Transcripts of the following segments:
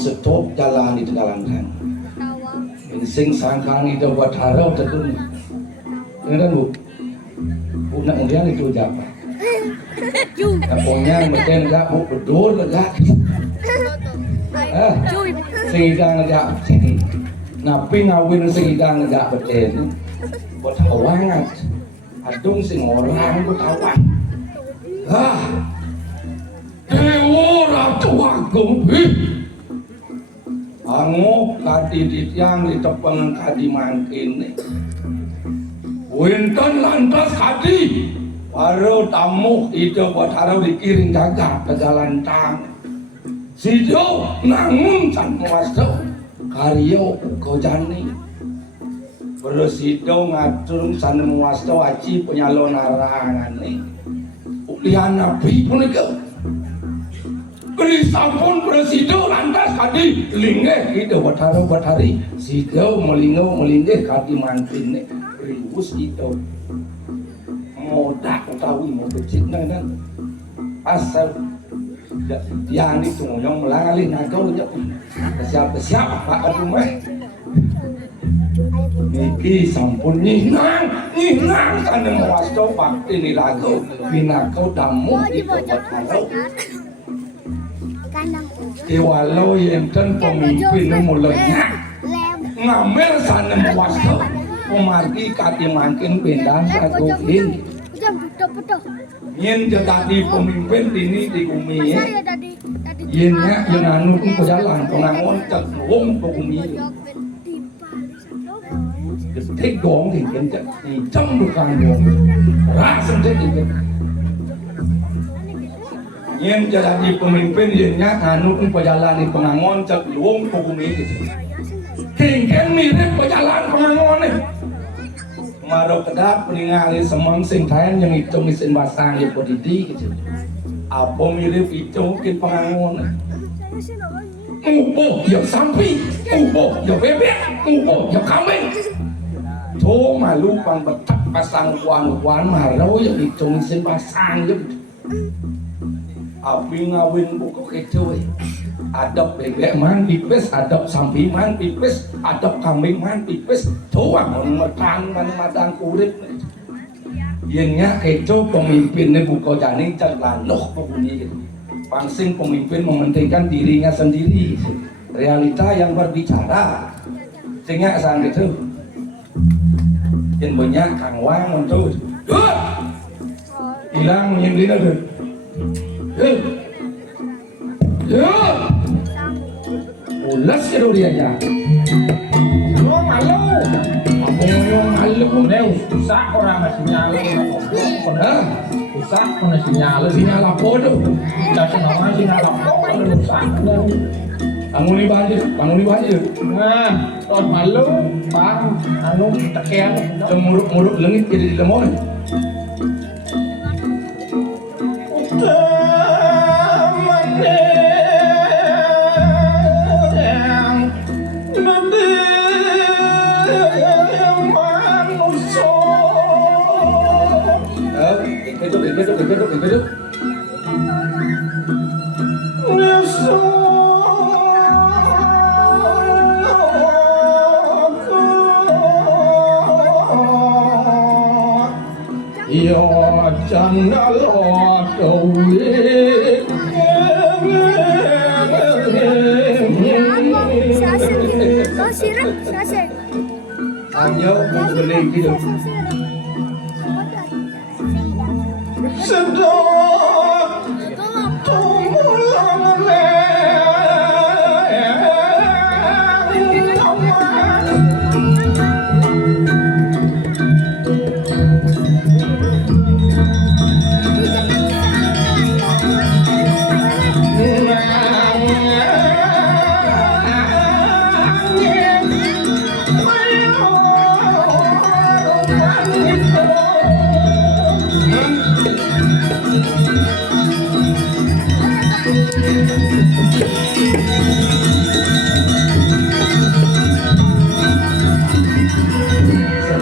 Stop jalan di jalan kan. Ini sing sangkang itu buat harap terus. Dengar bu, nak kemudian itu siapa? Kapongnya mungkin enggak bu bedul enggak. Sing idang enggak. Napi ngawin sing idang enggak beten. Buat hawangan. Adung sing orang buat hawan. Dewa Ratu Agung. Ango kadidit yang ditepeng kadi mangkin winten lantas kadi baru tamu itu buat harau dikiring jaga ke jalan tang sijo nangun can muasto karyo kojani bersido ngatur can muasto aci penyalon arangan nih ulian nabi pun ke beri sampun bersido lantas kadi linggeh itu buat hari sido melinggeh kadi mangkin nih rius itu modak utawi mau becik dan asal yang itu yang melangali nagol siapa pak aduh meh niki sampun nyihnang kan wasto bakti ni lagu binakau damu itu buat harau walau yang pemimpin mulanya ngambil sana mewasto memarki kati mangkin pendang kagukin yen jadi pemimpin ini di bumi yennya yang anu pun jalan pengangon cek wong ke bumi Thích gong thì kiến chất thì trong được càng gong ra sân thích thì kiến nhiên jadi pemimpin yang anu perjalanan pengangon cak luang pokoknya gitu tinggal mirip perjalanan pengangon nih marok kedap peninggali semang sing tayan yang itu mesin basang yang berdiri gitu apa mirip itu mungkin pengangon nih ngubo ya sampi ngubo ya bebek ngubo ya kambing Thô mà lu bằng bật thắt pasang quán mà rau ya itu mesin basang gitu Abing awin buku kecil, adab bebek man pipis, adab sapi man pipis, adab kambing man pipis, tua man matang kulit. Yennya kecil pemimpinnya buku janing terlanuh begini. Pangsing pemimpin mementingkan dirinya sendiri, realita yang berbicara. Sehingga saat itu, yang banyak kang wang untuk, hilang yang dia tu. Ulas ke dia aja. Lo malu. Apa yang malu pun dia susah orang masih nyala. Dah, susah pun masih nyala apa tu? Dah senang masih nyala apa tu susah. Bangun ni baju. Nah, tot malu, bang, anu tekian, muruk lengit jadi lemon. Hidup. Yo jangan Ayo beli hidup. Sedang tumulang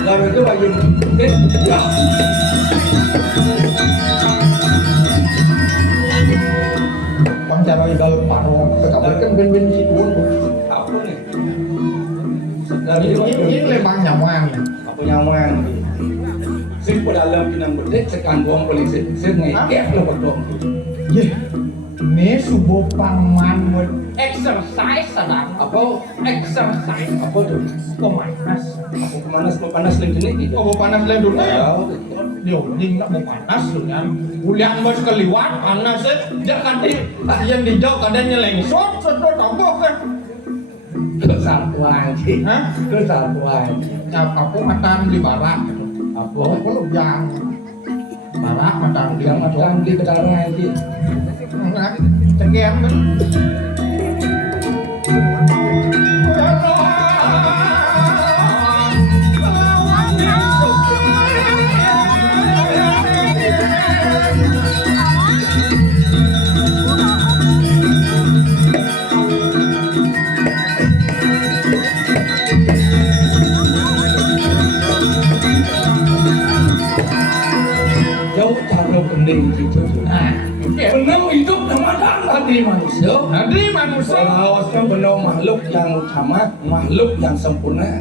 Sekarang itu lagi ya. Pancara igal paro kekabarkan ben-ben situ. Apa nih? Sekarang ini lembang nyaman. Apa nyaman? Sing pada dalam pinang bedek sekan buang polisi sing ngekek lo bedong. Ye. Ini subuh paman exercise sedang apa exercise apa tuh pemanas lagi gitu panas lagi dulu ya dia nying nak mau panas tuh kan kuliah bos keliwat panas jangan di yang dijauh kadang nyelengsot sedot apa kan kesatuan sih kesatuan apa matan di barat apa lu yang barat matan di pecalang sih tegian kan jauh cara penting gitu. Benar hidup Ramadan tadi manusia. Bahwasanya benar makhluk yang utama, makhluk yang sempurna.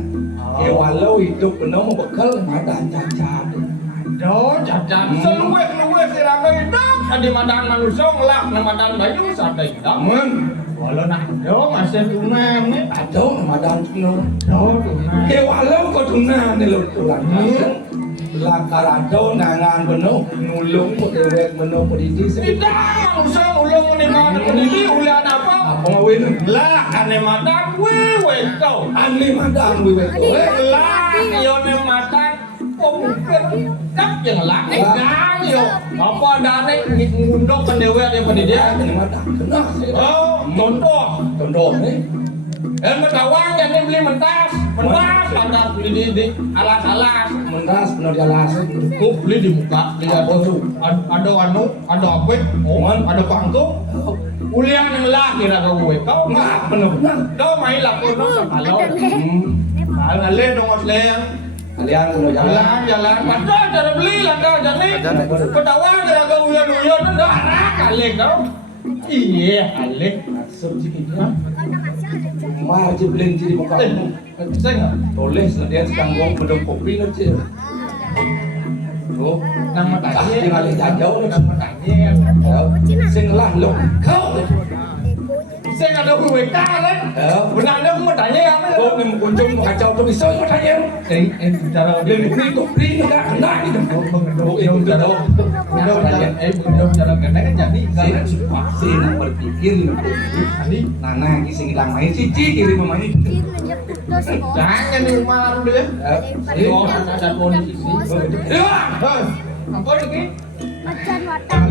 Walau hidup benar membekal Ramadan cacat. Cacat. Seluwe silakan hidup. Di Ramadan manusia ngelak Ramadan bayu sampai hidup. Walau nak masih tunang ni. Ada Ramadan tunang. Walau kau tunang ni lo tulang. Lakarado nangan beno ngulung dewek beno polisi tidak usah ngulung menikah polisi ulian apa ngawin lah ane madan wewe kau ane madan wewe kau lah Ayo mata mungkin tak yang laki yo. Apa dane ngundok pendewe pada dia. Mata kena. Oh, contoh nih. Mentawang yang beli mentas pantas beli di alas-alas. Mentas benar di alas. Kok beli di muka dia ada apa? Ada pangku. Kuliah yang lah kira gue. Kau mah benar. Kau main laku sama lo. Kalian dong kalian. Kalian udah Jalan. Padahal cara beli lah kau jadi. Mentawang kira kau uyan dah arah kalian kau. Iya kalian. Maksud sikitnya. Mari beli di muka. Saya nggak. Tulis dia sekarang gua bedok kopi nanti. Oh, Nama tanya. tinggal jauh Nama tanya. Sing lah lo kau. Saya nggak ada WK kan? Benar ada aku mau tanya ya. Kau mau kunjung mau kacau tuh bisa mau tanya. Cara dia Beli kopi enggak kena gitu. belum cara kena kan jadi karena Sing berpikir ini Nana iki sing ilang main cici kirim mamanya. jangan di rumah dia. Oh ada kondisi. Apa lagi? Macan watang.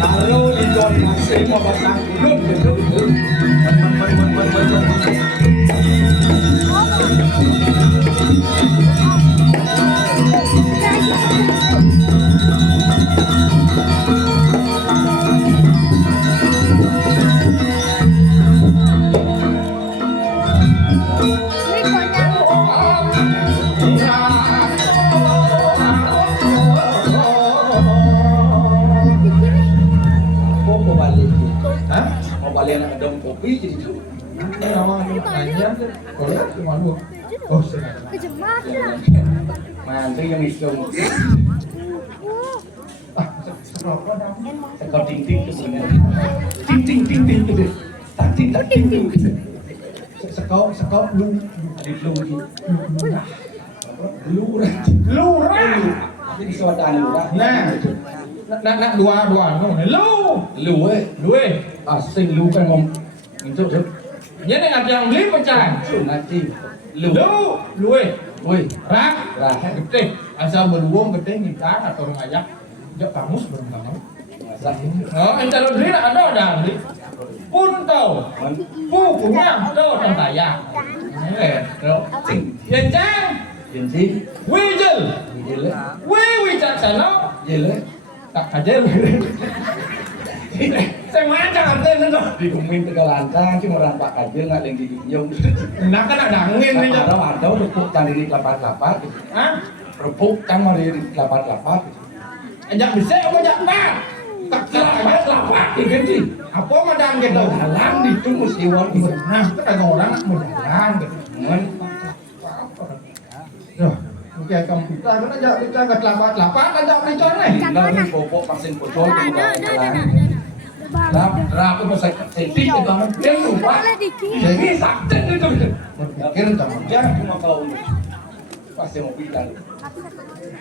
Kalau di John masih mau pasang belum gitu. Mau balik. Hah? Mau balik anak dong kopi jadi tuh. Ini nama tanya. Kalau cuma lu. Oh, saya. Kejemat lah. Mantri yang isung. Sekau ting ting itu sebenarnya. Ting itu deh. Tak ting gitu. Sekau lu. Adik lu gitu. Lurah. Jadi suatan lurah. Nak dua lu Asing lu kan mau itu tuh. Jadi ada yang beli pecahan. Nanti lu. Woi, Rak rahat gede asal beruang gede ngitar atau ngajak jak kamus belum kamu. masa Oh, entar beli ada beli. Pun tahu. Punya tahu tentang ya. sing Yencang, jadi wijel, jele wicaksana, jele tak aja. Saya macam apa itu? di kumin Tegalanta cuma orang Pak Kajil nggak yang digiung. Nah kan ada angin nih. Ada repuk kan ini kelapa gitu. Hah? Repuk kan mari di kelapa gitu. Ajak bisa apa ajak pak? Tak Kelapa gitu. Apa madang gitu? Halang di itu mesti wan gitu. Nah, itu kan orang mau jalan gitu. Men Duh, oke kamu kita kan aja kita ke kelapa aja beli contoh. Lalu popok pasien pocol kemudian Rap itu saya sedih itu kan dia lupa. Jadi sakit itu. Berpikir sama Dia cuma kalau pasti mau pindah.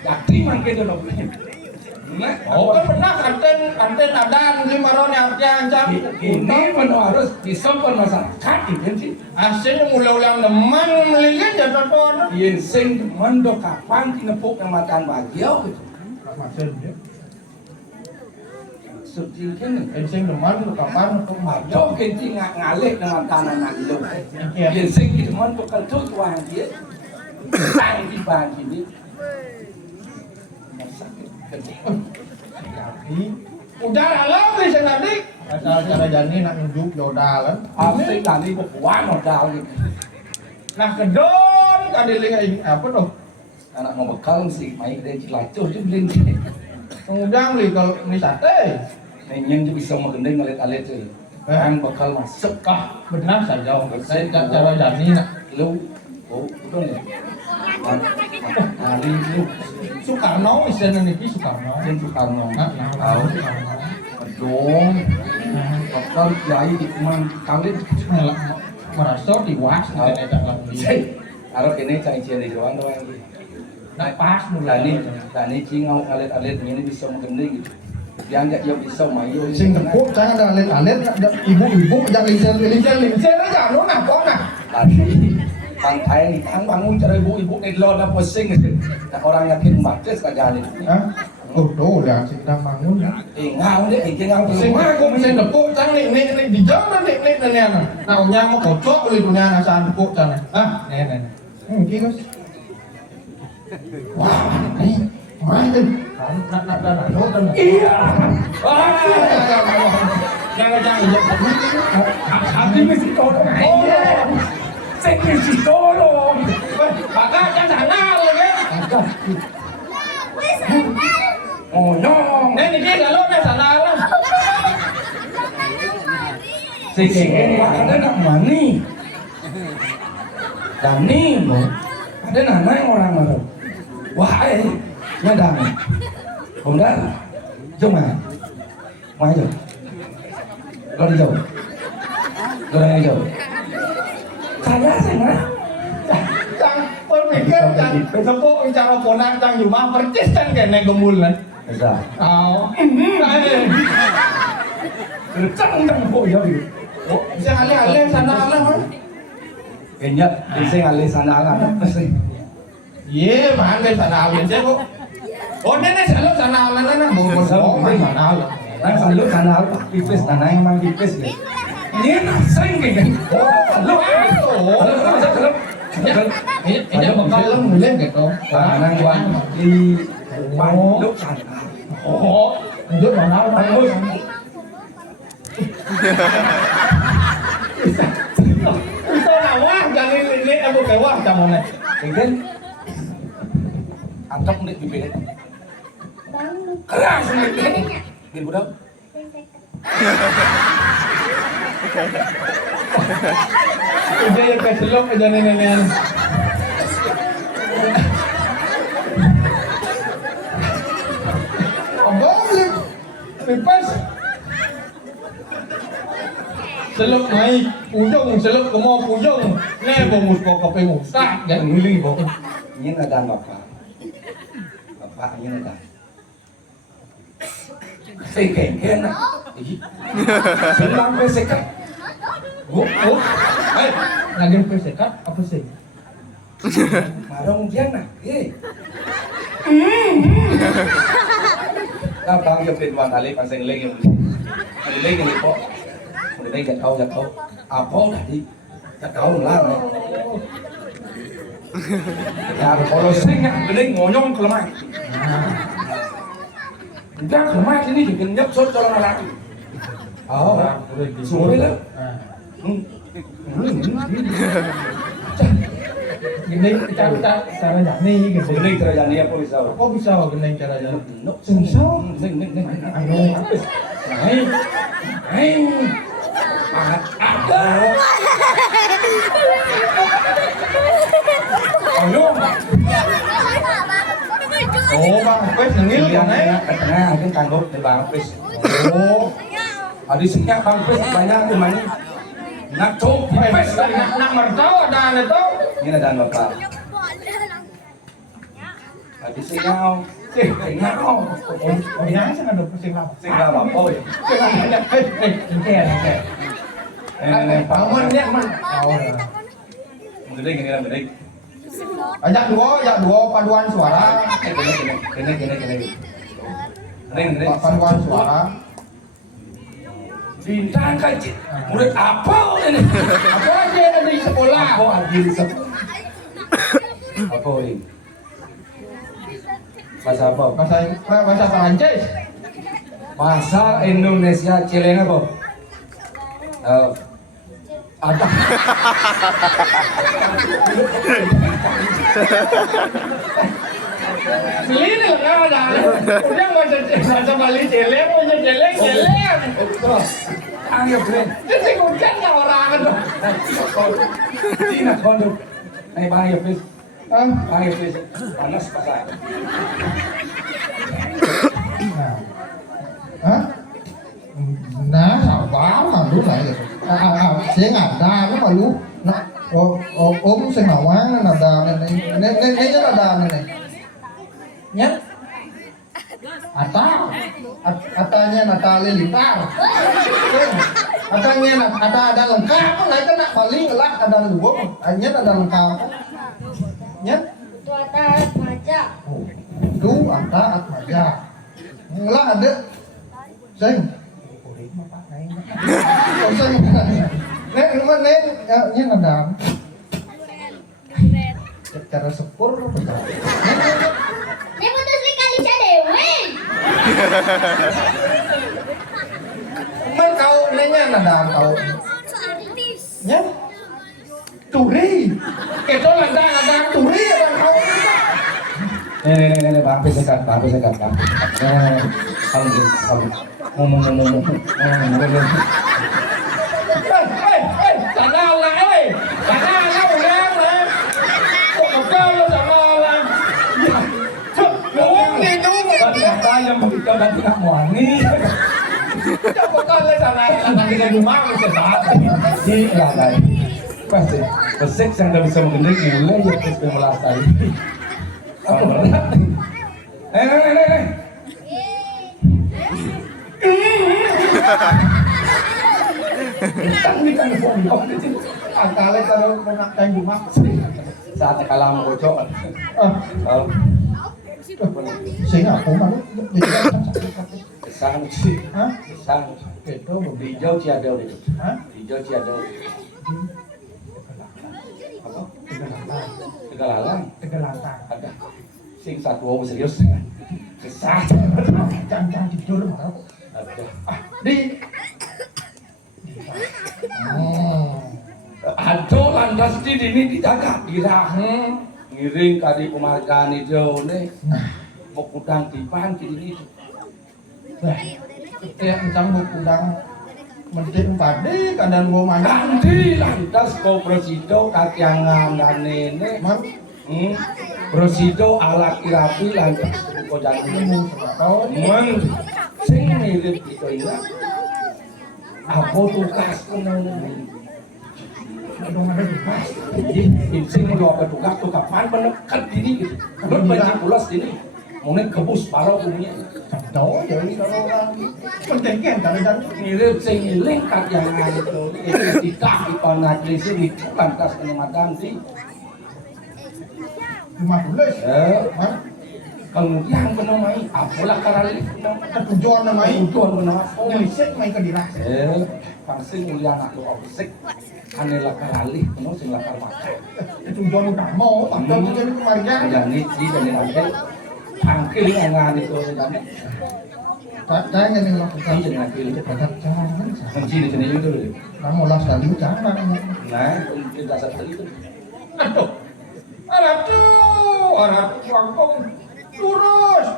Jadi makin itu dong. Nah, oh kan pernah kanten ada lima ron yang ancam. ini harus bisa masyarakat ini sih. Asalnya mulai ulang teman melihat jatuh pon. Yen sing mendo kapan kinepuk yang makan bagiau gitu. Maksudnya, Subtil kan. ensing teman lu kapan untuk maju? Jauh kenti ngalih dengan tanah nak hidup. Yen sing kita mendo kaltu tuan dia. Sang di bahan ini. Jadi, udah alam di sana dik. Asal cara jani nak nunjuk jodoh kan. Asing tadi bukuan modal gitu. Nah kedon ada lagi apa tuh? Anak mau bekal sih, main dari Cilacap tu beli. Kemudian beli kalau ini sate. Nengen tu bisa mengendeng alit-alit tu. Kan bekal masuk. Ah, benar saja. Saya cara jadi nak. Lu, oh, betul ya. Hari lu, Soekarno istilahnya ni Soekarno. Jen Soekarno. Tahu. Dong, bekal kiai di kuman kalit. Merasa diwas di daerah lain. Cek, harap ini cai ciri doang doang. Nak pas Tani cingau alit-alit ini bisa mengendeng. Yang enggak dia bisa mayu. Sing tepuk jangan ada alit-alit, ada ibu-ibu jangan lincah aja, lo nak kok nak. Tadi pantai ni kan bangun cara ibu-ibu ni lo dah pusing. Orang yakin baca sekali. Hah? Oh, tuh lihat sing dah bangun ya. Ngau deh, ngau Sing aku sing tepuk jangan ni di jalan ni ana. Nah, omnya mau kocok beli punya anak tepuk jangan. Ah, nih. Gitu guys. Wah, ini mana? Nak. Iya. Jangan. Hati mesti tolong. Saya mesti tolong. Bakal jangan lagi. Oh no. Ini dia lalu nih sana lah. Saya ada nak mani. Dani, ada nama orang mana? Wah, nyadang. Kemudian, cuma, mana jauh? Lari jauh. Lari jauh. Saya sana. Cang, berpikir cang, sepuk bicara ponak cang cuma percis cang kena gemulan. Bisa. Oh, Kencang kok ya gitu. oh, bisa alih sana lah kan? Kayaknya bisa ngalih sana lah. Iya, mana sana alih je kok. Oh, ini selalu sana alih lah, mau mana alih. Nang selalu sana lah, pipis tanah yang mang pipis gitu. Ini sering kayak gitu. Selalu. Ini bakal lo mulai gitu. Nang wan di lúc sana. Oh, itu mana alih. Itu nawah jangan ini aku kewah kamu nih. Kemudian angkat nih bibir. Bang, Keras nih. Bin budak. Udah ya keselok aja nenek. Abang lepas seluk naik ujung seluk ke mau ujung ne bongus kok kopi musak dan Milih bok. Ini ada bapak. Bapak ini ada. Sekengken. Senang besekat. oh lagi persekat apa sih Marong dia nak. Bang yangเป็นวันอะไรภาษาอังกฤษyangมันเล่นกันเลยเพราะมันได้จะเขาapa tadiจะเขาlah ya kalau sing cái đấy ngồi nhông kelemahan enggak kelemahan ini juga nyep sốt cho orang laki oh suwe lah gini cara jani gitu begini kerajaan apa bisa kok bisa gini cara jani susah ayo habis ada ayo oh bang pes nengil kan tengah kan tanggup di bang pes oh ada sekian bang pes banyak di mana nak cok pes nak mertau ada itu ini ada bapak ada sinyal oh yang saya ada pusing apa sinyal apa oh ya ini paman dia man gede gede ajak dua paduan suara paduan suara bintang kecil murid apa ini apa aja ada di sekolah apa lagi di sekolah apa ini bahasa apa bahasa Perancis bahasa Indonesia Cileng apa Ada. Beli nih nggak ada. Udah masa beli celeng, masa celeng. Terus, anggap deh. Jadi hujan nggak orang kan? Sini konduk. Ini bang ya please. Hah? Bang ya please. Panas pasal. Hah? Nah, sabar lah lu lah ya. Saya nggak ada, nó mà lu. Ốm sinh nào quá là đà này nên nhất là đà này nhất atanya Natalia Lita atanya ada lengkap naik kena paling lah ada luar nhất ada lengkap nhất Itu atas maja. itu anta atmaja lah ada sing nên như là đàm cara sepur Ini putus kali Dewi. Mấy câu này nha là đàm cậu nhé turi cái đó là đàm turi là không Nih, bang, sekat, bang. Kalau ngomong. Chẳng nào lại chẳng nào đâu đang này một câu là chẳng nào là đúng đi đúng Ternyata yang begitu dan tidak muani. một câu là chẳng này là thằng này mắc nó sẽ sát Iya kan. Pasti. Pesek yang tidak bisa mengendali gila ya pasti melastari. Apa berat nih? Nih. Kan pondok di sini. antara kalau nak canh di mắc Saatnya kalah sama kocok. sih nggak cũng mà lúc Kesang sih. hả Kesang. itu Di jauh Ciadau deh. hả Di jauh Ciadau. Apa? Tegalalang. Tegalantar Ada. Sing satu serius ya. Kesah. Cang tidur mà đâu Ada. đi Ado landas di sini dijaga dirah. Ngiring kali pemargaan itu nih. Mau kudang tipan di sini. Tiap trong một cụ đang mình trên bà đi cả đàn gồm anh Kandi lantas kau presido kakiangan dan nenek. mà Presido ala kirapi lantas kau jadi mua sửa đó Men, sing mirip gitu ya. Apa tugas Dong ada di pas Jadi, sing meluap tugas pan menekan ini gitu. Kalau banyak pulas ini, mungkin kebus parau punya. đó vậy đó mình tính kèm cả đàn Mirip sing lengkap yang ada itu. Ketika kita najis ini lantas kenikmatan sih. mà cũng lấy mà Kemudian menemai apalah karali. ta cũng cho nó mấy Tujuan menemai. Oh, mày xếp mày cái đi ra Pangsing ulian aku obsek. Anela karali, penuh sing lakar makan. chúng cho nó cả mò tặng cho cái mày ra Jadi jadi nanti angkil ngan itu jadi. trái cái này là Ini jadi angkil itu phải thật cha kunci di sini itu. nó một lần xử lý trắng ra Nah, kita satu itu. aduh Arab Bangkok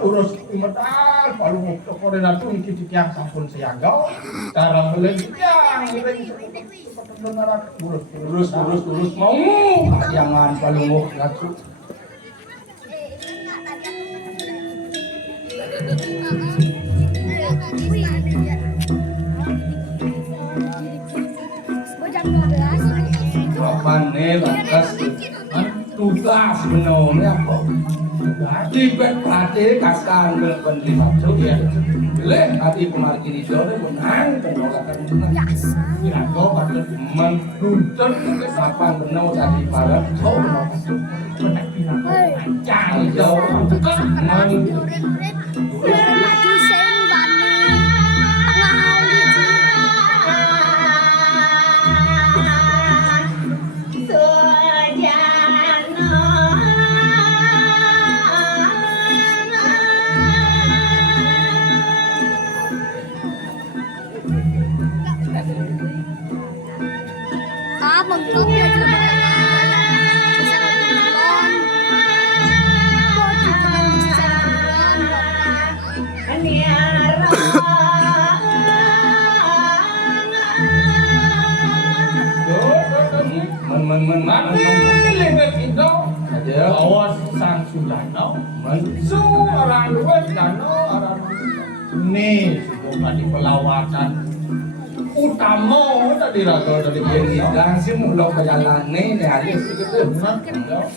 terus medal palu ngok koordinator iki tiang sampun siaga cara beli tiang ngiring Terus mau jangan palunguk ngatu. Jam 12. Apane lantas tugas menolnya kok. Di berarti kaskan berpenting maksud ya. Le tadi pemarkir itu menang penolakan menang. Ya kok pada menuntut kesapan benau tadi para kau menolak. Jangan jauh tekan Maju sing bani. Mansu orang luar danau orang ini sudah di pelawatan utama tadi raga dari Yang Biasa. hidang sih mulau berjalan nih ada sedikit Benar, benar.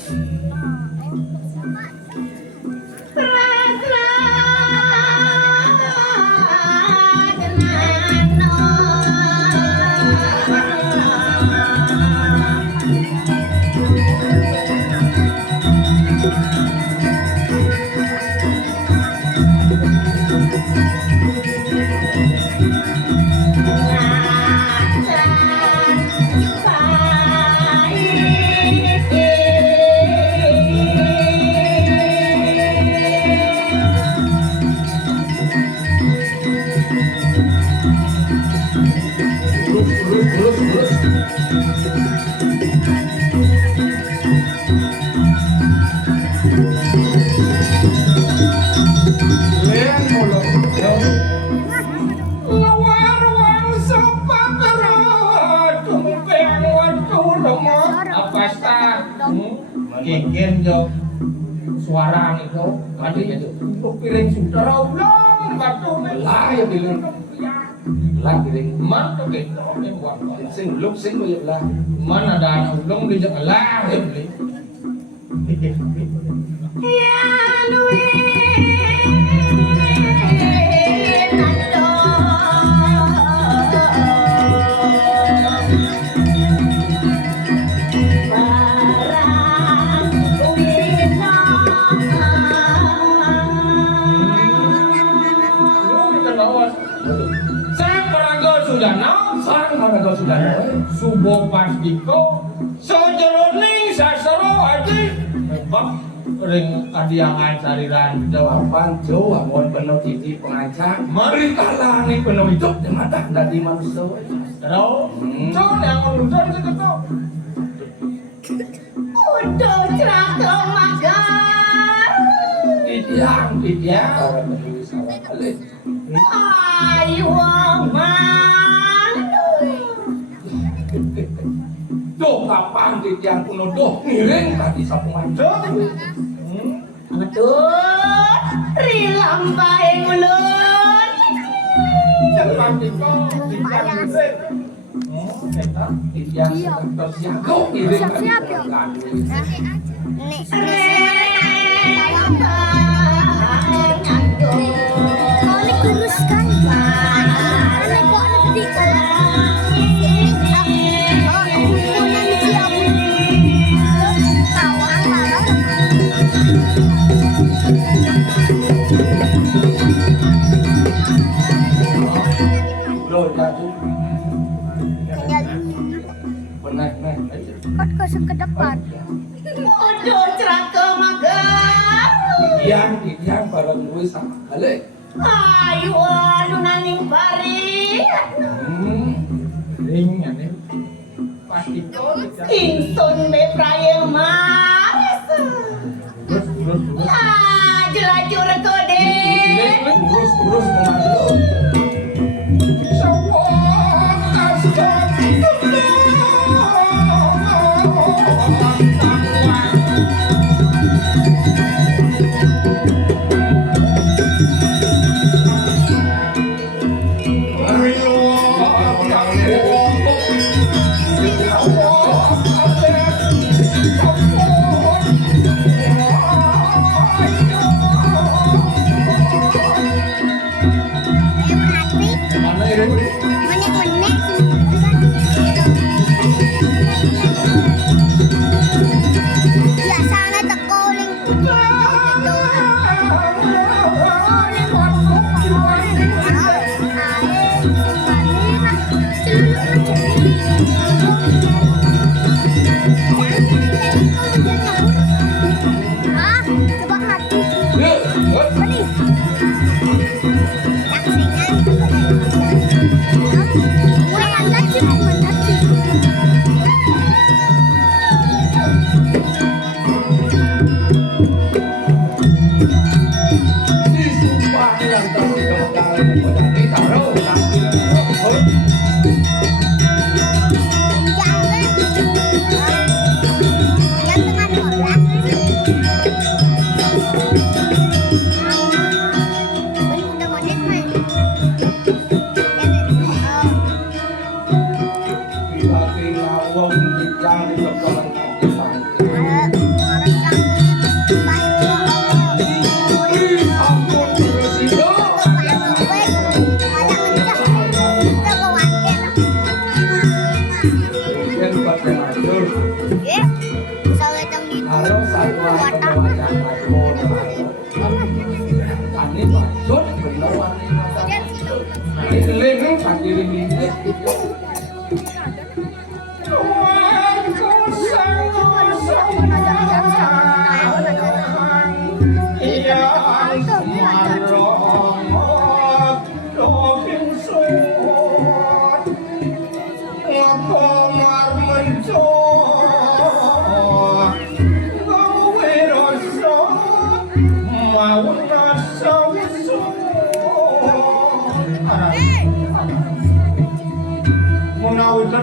terus Len mulu. Lawar-war sapa kerat, tumpeng waktu lemah. Apa sah? Kikin jo. Suara itu, tadi itu. Piring sudah ulang, batu lah ya bilang lah piring Man tuh gitu, buat sing luk sing boleh lah Man ada ulung di jalan lah, ya beli. Sang Paraga Sudana, sang mana kau sudah Subo Pastiko, Sojeroning Sasaro Aji, Bang ring kadiangan sariran Jawa. jawaban Jawa mohon penuh titi pengajar berikanlah nih penuh hidup di mata dari manusia Terus, John yang urusan seketo. Udah celaka magar. Tidiang orang menulis salah balik Ayo man. doh kapan tidiang kuno doh ngiring tadi sapungan John, Betul. Rilam bae ngulun. jangan Pastiko, jangan ngiring. Eta. tidiang tersiaga ngiring Siap-siap, ya. Kau ini kurus kan? Ini kok ada pedikan? Oh, kumpulan siap. Tawang malah. loh jatuh Tinggal benar kot ke depan. Udah celaka magar. tidiang barang nulis sama balik Ayo anu naning bari. Ring ya nih. Pastiko, Ingsun be prayeng mares. terus. Ah, jelajur kode. urus komando Ani maksud benawan ini leng sakit ini.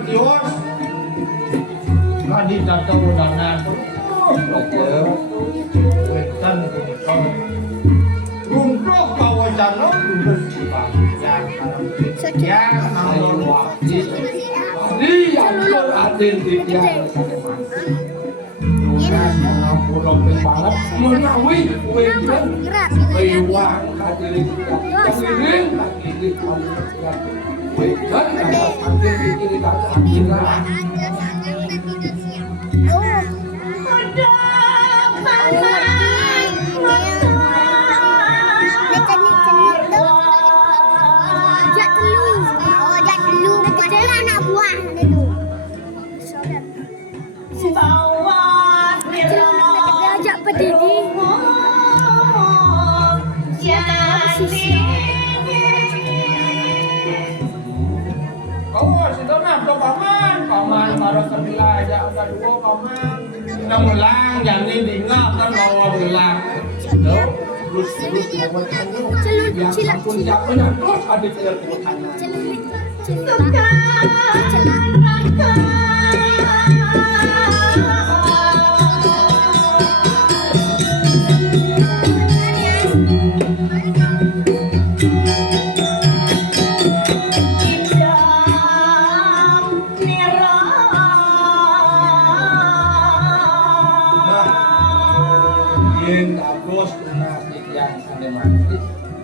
Dios tadi datang dana wetan runtuh kawajana ya namun waktu Iya, Raden Ditya banget menawi wedan bewang kadiri kadiring kadiri kamu wedan dapat hadir dikiri akhirat paman baru terbilang aja udah dua paman sudah mulang jangan diingat kan bawa belang terus yang pun siapanya terus ada kebutuhan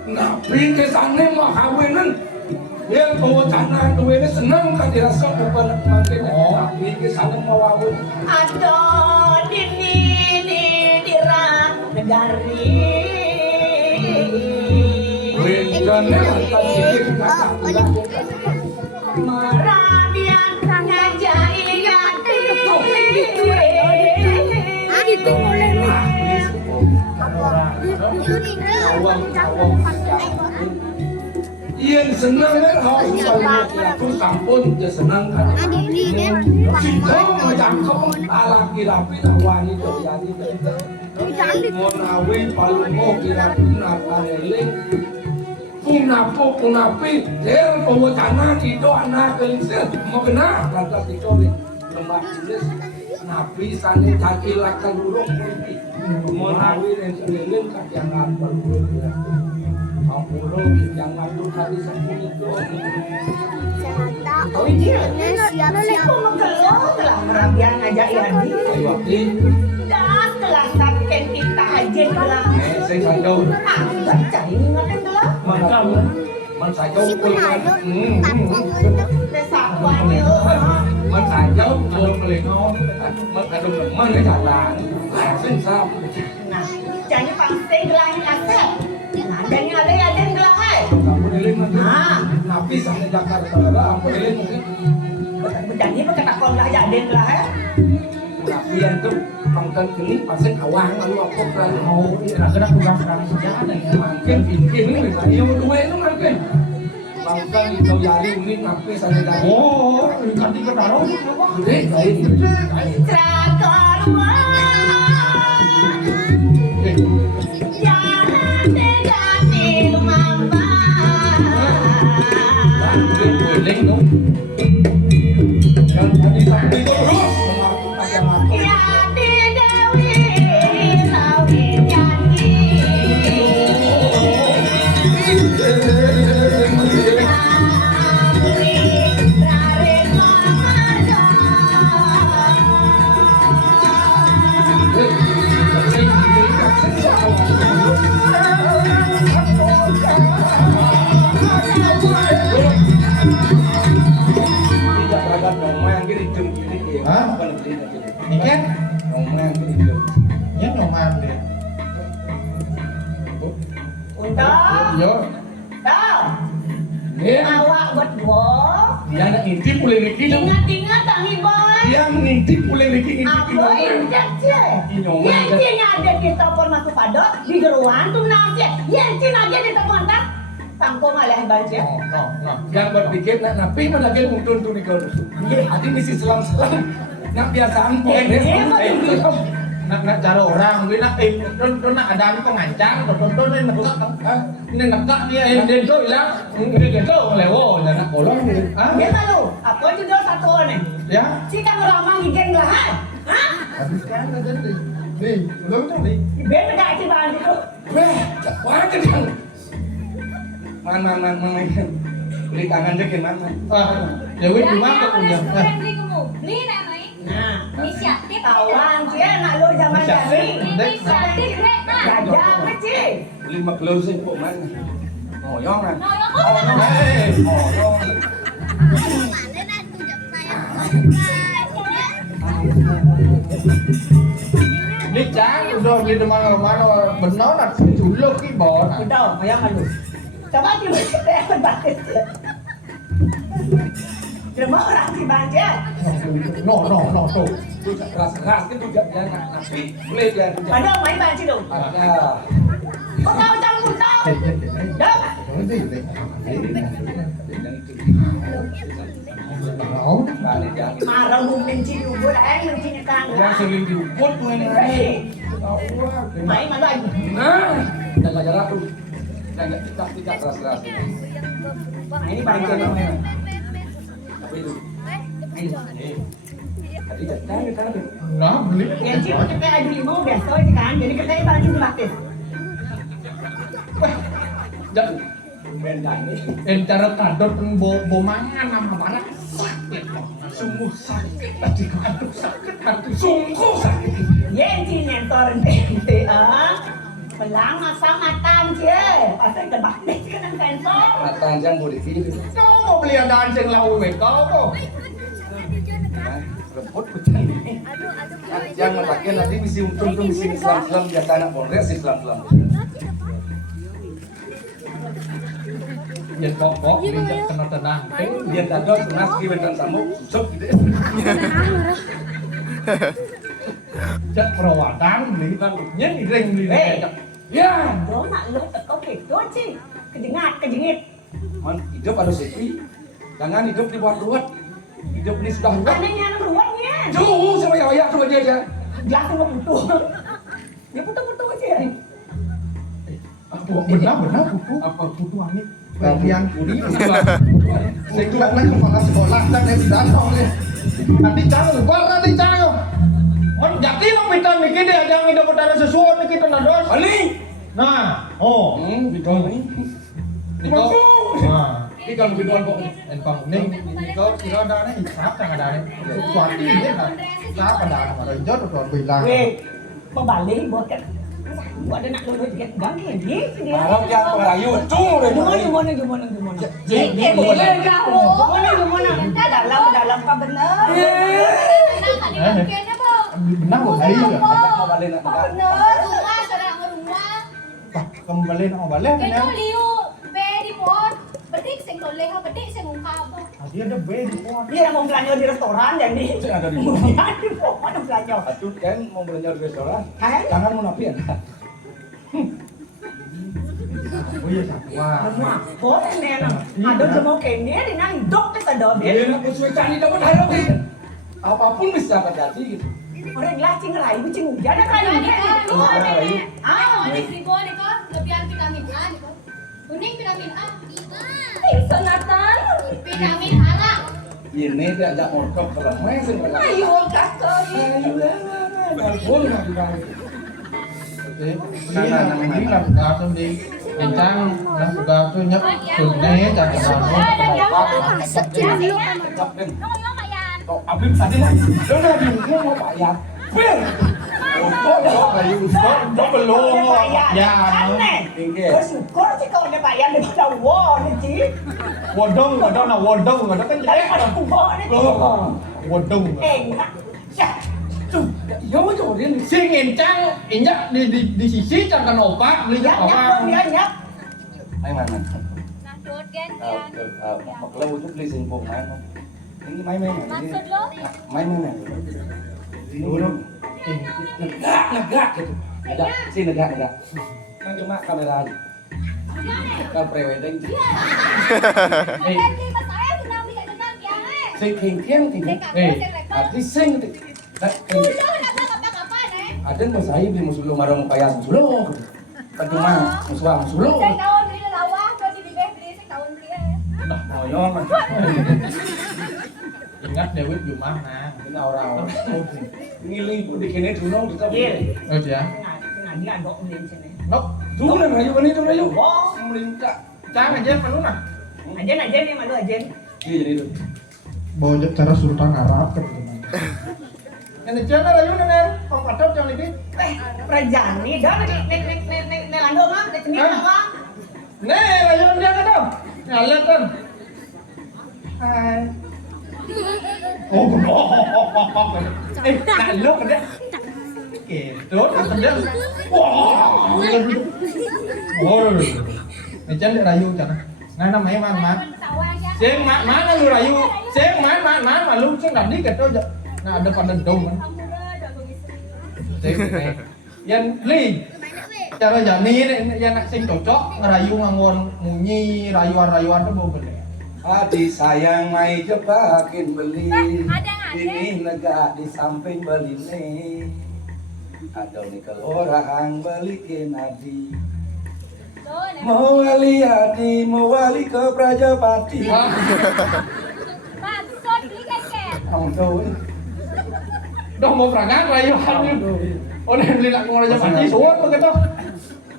Nabi kesane mah kawinan yang kewacana duwe ini seneng kan dirasa bukan makin Nabi kesane mau wawin aduh dini dirang negari wendane mantan dikit kata meradian ngajai gati gitu boleh Iyan senang kan harus aku sampun dia senang kan cinta macam kau ala kira pila wanita jadi monawi palungo kira pina paneling punapi der pawacana itu anak kelisir mau kena kata itu lembah jenis nabi sani kakilakan buruk monawi yang seliling kajangan palungo Ampuro yang ngadu hari sepuluh itu. Oh iya, siap-siap mengelol telah merabian ngajak Yadi. Waktu Dah telah sabken kita aja telah. saya sajau. Angkat cari ingatkan telah. Macam man sajau pulang. Desapannya. Man sajau kalau melengau, man kadung man ke jalan. Langsung sap. Nah, jangan pasti gelangin asap. Nah, dan ada yang gelangin. Kamu dilihat mana? Nabi sampai Jakarta lah. Aku dilihat mungkin. Jadi berkata lah jadi lah. Nabi yang tu pangkat kini pasang awang lalu apa kan? mau kira-kira kurang sejarah ya Mungkin ini misalnya dua itu mungkin. Pangkat itu yari ini Nabi sampai Jakarta. oh nanti ketaruh Jadi lain. Trakarwa. Jangan negatif mama. Boleh dong. Yang tadi sampai terus mengaku pajangan. Yati Dewi Lawi Janji. Rare Mamada. Saya Dah. Yo. Dah. Dia Awak berdua. dia nak ngintip boleh Ricky tu. Ingat-ingat tak ni boy? Dia ngintip boleh Ricky ngintip Apa ingat je? Inyoman. Yang cina ada kita pun masuk pada di geruan tu nasi. Yang cina ada kita kontak. Tangkong malah baca. Yang berpikir nak napi mana lagi mungkin tu ni kau. Hati mesti selang-selang. Nak biasaan pun. Nak cara orang, gue nak nak ada ni pengancam, tonton ni nak dia yang tu hilang, dia tu lewat, nak kolong ni, Dia malu. Apa judul satu ni? ya? Jika lama ngigeng lah, ha? Habis kan ada ni, belum tu ni. Ben tak cik bahan tu. Weh, wah kencang. Man. Beli tangan je ke mana? Dewi di mana punya? Beli kamu. Beli nak mai. Nah, Inisiatif. kawan dia nak lo zaman ni. Inisiatif rek nak. Gajah kecil. Beli maklum sih kok mana? Oh, yang kan? No, yang Oh, mana? yang. Mana nak tunjuk saya. Ni cang, udah beli di mana benar nak culuk ki bawah. Betul, ayam malu. Coba cuba kita yang batis. Cuma orang si banjir. No tu. Tu keras-keras kan juga dia nak napi. Boleh dia tu. Ada main banjir tu. Ada. Kau tahu campur tahu. Dah. Balik dia. Marah mungkin cium ubur, mungkin nyekang. Yang sering diukur tu ini. Main mana lagi? Nah, dan belajar aku. Dan tidak keras-keras. Nah ini banjir namanya. Apa itu? Tadi jangan kita nak. Nah, beli. Yang cium kita ada 5 biasa je kan. Jadi kita yang banjir tu batis. Jangan. Benda ni. Cara kadot bo mangan nama mana? Sakit. Sungguh sakit hatiku. Aduh sakit hati. Sungguh sakit. Yang cium yang torrent teh Pelang masa matan je. Pasal kita batis kena sensor. Mata anjang boleh pilih. Kau mau beli ada anjing lau kau. Repot kucing. Yang lagi nanti misi untung tu misi Islam biasa anak Polres Islam. Dia pokok dia kena tenang. Dia tak ada kenas di wetan samuk susuk gitu. Cak perawatan beli nya ring beli. Ya, Đó nak lu teko gitu sih. Kejengit. man hidup ada sepi. Jangan hidup di bawah ruwet. Hidup ini sudah ruwet. Anaknya anak ruwetnya. Jauh sama ya tu aja. Jelas lu butuh. Dia butuh aja. Benar buku apa buku ini bagian kuri sekolah kepala sekolah dan danau ni nanti cang on jati lo minta mikir dia jangan hidup pada sesuatu ni kita nados Ali. nah Gitu ni. Niko nah Ini kalau biduan kok. empang ni kau kira ada ni isap tak ada ni sesuatu ni kan isap ada ada jod tu bilang Weh, pembalik buat kan. Buat dia nak lu dia ganti dia. Malam yang Melayu cung deh. Gimana? Jadi boleh kau. Gimana? Dalam apa benar? Tenang tak dimungkinnya, Po. benar boleh Mau balik nak tak? Rumah, saudara rumah. kembali nak balik Cái kan đó liu, về đi một. Betik sing toleh, betik sing ungkap. dia ada bed Dia mau belanja di restoran jadi. Saya ada di Mau rumah. belanja. Aduh kan mau belanja di restoran. Hai. Jangan mau napi ya. oh iya wah Kok ni ada semua kene dia nak hidup ke sadar Dia dia. nak kesulitan ini dapat harap ni. Apapun bisa terjadi gitu. Orang gelas cing rai, cing hujan ada kan? Ah, ni kribo ni ko, lebihan vitamin A ni ko. Kuning vitamin A. Sunatan. Vitamin A lah. Ini dia ajak montok ke lemah sih. Ayo kasih. Pun nak dibangun. ini là langsung di kencang dan juga tuh nyep turunnya jangan Nó có mà yan. Kok Abim tadi lah. Dia udah bingung mau bayar. Bir. kok belum ya Tinggi. Bersyukur sih kalau dia bayar daripada wow ni Ci. wodong kan Daripada kubur ni. wodong Enak. Ya. Ya macam dia ni. si ngencang injak di sisi jangan opak beli Nyap opak dia nyap. Mai mana? Nah, dot gantian. Mặc lâu chút ly sinh phụ mai không? Ini mai mai này. Maksud lo? Mai mai này. Dulu. Negak gitu. Negak, sih negak. Kan cuma kamera aja. Kan pre-wedding. Ganti mas saya sudah bisa dengar yang Sing kieng. Arti sing. Udah nak apa-apa nih. Ada mas saya di musuh marang kaya musuh. Kan cuma musuh. Saya tahun beli lawah, kau di beli saya tahun beli. Nah, moyong. Ingat Dewi di mana? Ini orang-orang. Ngili pun dikene dunong kita. Oh dia. Ngaji ada ulin sini. Nok, Dulu nang rayu ini tuh rayu. Melintak. jangan aja mana nak? Ajen nih malu ajen. Iya jadi itu. Bawa cara Sultan Arab kan. Ini jangan rayu nenek, kau patut jangan lebih. Prajani dah nek lando mah nek ini mah. Nih, rayu dia kan dong. Lihat kan. Hai. Oh, nah lu kan dia. Gitu, dia. Wah. Oh, ini jangan rayu jangan. Nah namanya man. Sing mana lu rayu? Sing man lu sing tadi gitu aja. Nah ada pada dong kan. Sing yang li. Cara jani ini yang nak sing cocok ngerayu nganggon munyi rayuan tuh mau bener. Adik sayang mai jebakin beli. Ini negak di samping beli nih. Ada nih kalau orang belikin adi. Mau wali adi, mau wali ke Prajapati. Maksud beli keket. Kamu tahu ini. Dah mau perangkat rayuan ni. Oh ni beli nak ngora Japati suat begitu.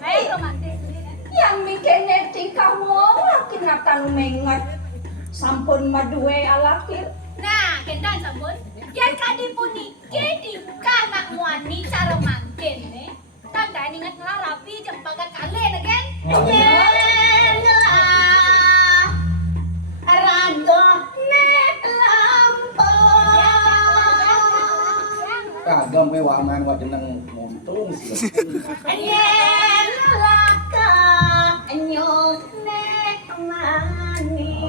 Hei, romantis beli kan. Yang bikin tingkah wong laki natanu menget sampun maduwe alakir. Nah, kendang sabun. Yang kadi puniki di kanak wani cara mangkin nih. Tanda ingat ngarapi jempagat kalian kan? Nyelah rado nek lampung. Kagak mewah man wa jeneng muntung sih. Nyelah ka nyok nek manis.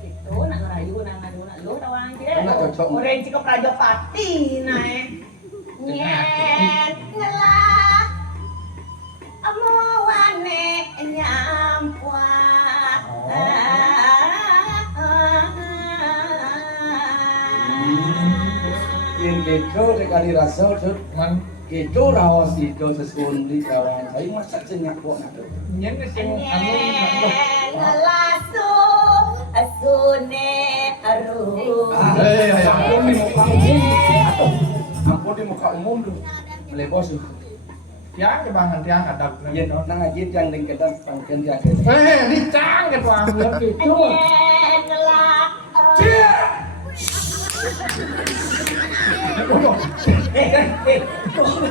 Itu nak ngerayu nak ngadu nak lu tawang je. Nak cocok. Orang cakap Prajapati naik. Nyet ngelah amuane nyampuat. Yang keco sekali rasa tu. Man Keco rawas itu sesuun di kawan. Saya masak senyak kok nak tu. nyen ni sing anu Nyet ngelasu asune aru. Ampun di muka umum. Ampun di muka umum tu. Melebos tu. tiang ke bangan tiang kadang. Yang nang ajit yang deng kedan pangken dia ke. Ni cang ke tuang lihat tu. Nyet ngelah.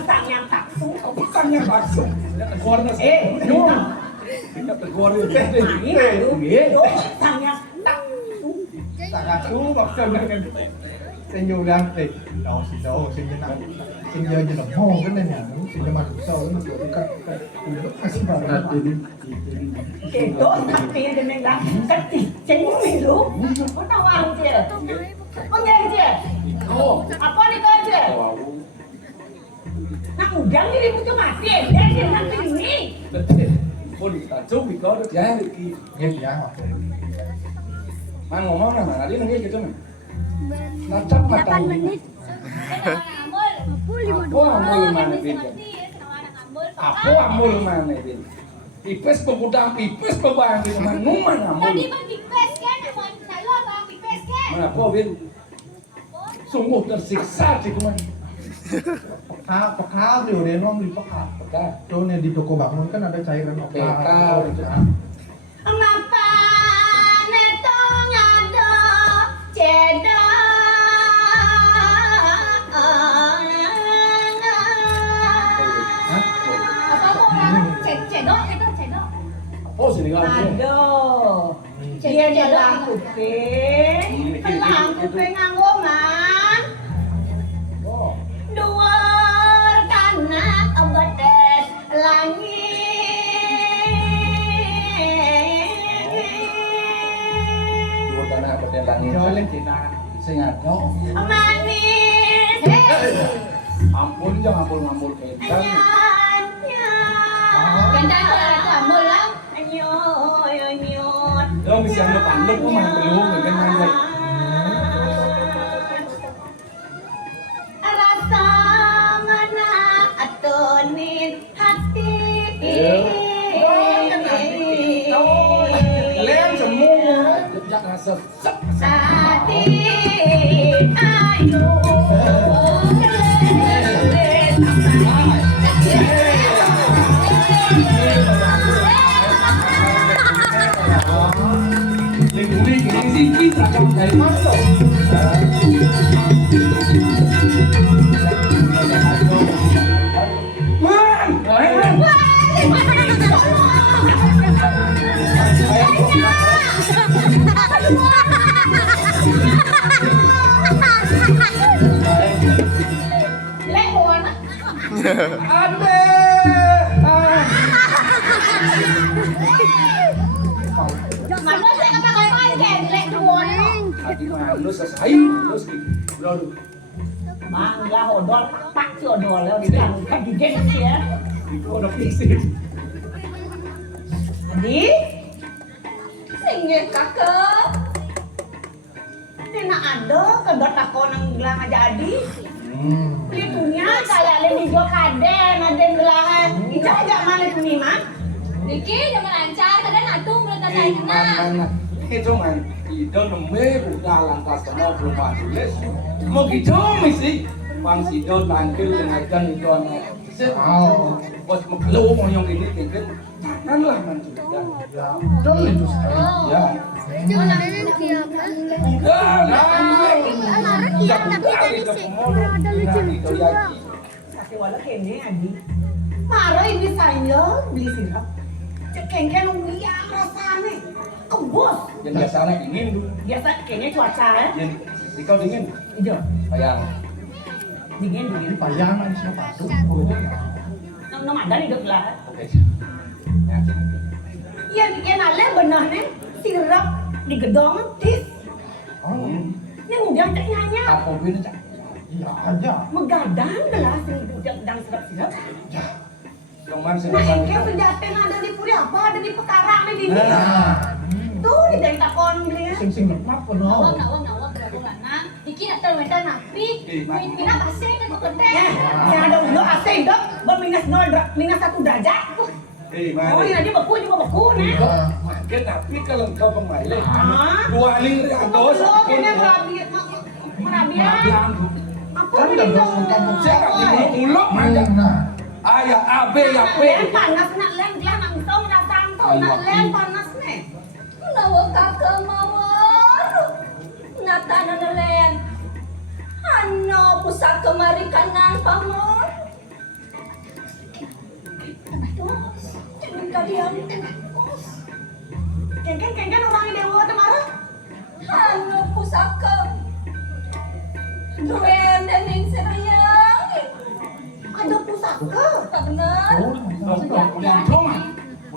Sang yang taksu. Bukannya langsung. Keluar nasi. Kita keluar dulu. Sang yang taksu. Tak tu maksudnya kan. Sing yo lang teh. Đâu sing jenang. Sing yo jenang ho kan ni. Sing jaman sau ni kan. Kasih barat ini. Itu tapi dengan lah keticing milu. Kau tahu aja. Pengen aja. Oh. Apa nih kau aja? Nak udang jadi butuh mati. Dia nanti ini. Pun tajuk biko được giá được kia. Nghe tiang. Mang ngomong mana dia nang gitu mah. Nacap matang. Apa amul mana dia? Apa amul mana dia? Pipes pemudang pipes pebang gitu mah numan amul. Tadi bang pipes kan, mau nalo bang pipes kan. Mana apa bin? Sungguh tersiksa sih kuman. Pekal tu dia memang beli pekal. Betul. Tuh nih di toko bangun kan ada cairan Pekal gitu. Mapa netong ada ceda. Cedok. Apa sih nih kan? Aduh. Dia jalan kuping. Telang kuping nganggo man. Oh. Dua karena obat langit. kalian kita sengaja. Manis. Ampun jangan ngambul kita. Kendang ko lang amol lang. Anyot. Đâu bisa nó bắn lúc mà belum kan main vậy. Rasa mana atunin hati. Lên semua. Chắc là sập sập. Hati ayo. Lingkungan ini sih kita akan dari mana? Mana saya kata kau main kayak dilek dua ni. Hati malu selesai, terus gitu. Mangga odol tak si odolแล้วดิkan di jen ya. Itu udah fisik. Adi, Singgih kakak. tina ada kedot aku nang gelang aja Adi. Itunya kayak le dijo kaden ada gelangan. Ija aja mana tu ni mah? Niki jangan lancar, kadang atung belum tanya kena. Mana? Itu man, itu nomor udah lantas semua belum tulis. Mau gitu mesti. Bang si do tangkil dengan ikan itu anak. Bos mengkeluh mau yang ini mungkin jangan lah mencurigai. Betul itu saya. Ya. Kasih wala kene Adi. Maro ini saya beli sirap. Cekengken umiang rasane. Kebos. Yang biasanya dingin tuh. Biasa kayaknya cuaca ya. Yang sikau dingin. Ijo. Bayang. Dingin. Bayangan siapa tuh? Nang ada hidup lah. Oke. Ya. Iya bikin ale benar nih. Sirap di gedong tis. Ini ngundang cek nyanyi. Apa ini cak? Iya aja. Megadang gelas ini udang sirap-sirap. Yang mana sih? Nah, engkel penjaten ada di puri apa? Ada di pekarang nih di sini. Tuh di dari takon beli. Sing lemak Nawang, penuh. nawang, berapa lana? Niki nak terwenta napi. Pina pasir kan kau kete. Yang ada ulo AC dok, berminus 0 minus 1 derajat. Oh, ini aja beku juga beku nih. Makin tapi kalau engkau pemain Ah. dua ling atau Ulo kene merabian. Apa Kan ini udah dong? berangkat Jangan diulok macam Nah, ayah AB ya P. Panas nak lem dia nak ngitong datang tuh nak lem panas nih. Nawa kakak mawar. Natana nelen. Ano pusaka mari kanang pamor. Jangan kalian. Kengken orang ini dewa temara. Ano pusaka. Duen dan yang seriang. Ada pusaka. Tak benar. Yang cuma.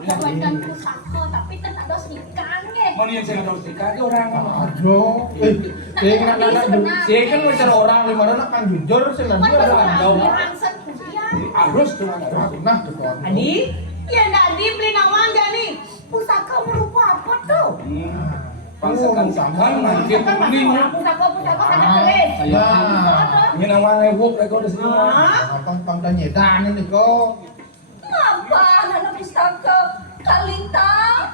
Terwentan pusaka tapi kan ada ikan ke. Mau yang saya tahu sih kan orang. aduh. Sing anak sing kan wis ana orang lima anak kan jujur sing lan Mana ada orang jauh. dirangsen kusian. Harus cuma. Nah, tuh kawan. Adi, ya Adi beli nawang jadi. Pusaka berupa apa tuh? Bangsakan sangkan makin Kan masih kuning. orang pusaka kata keris. Nah, Ini namanya wuk lagi udah sini. tong dan nyedan ini kok. Apa nana pusaka kalintang.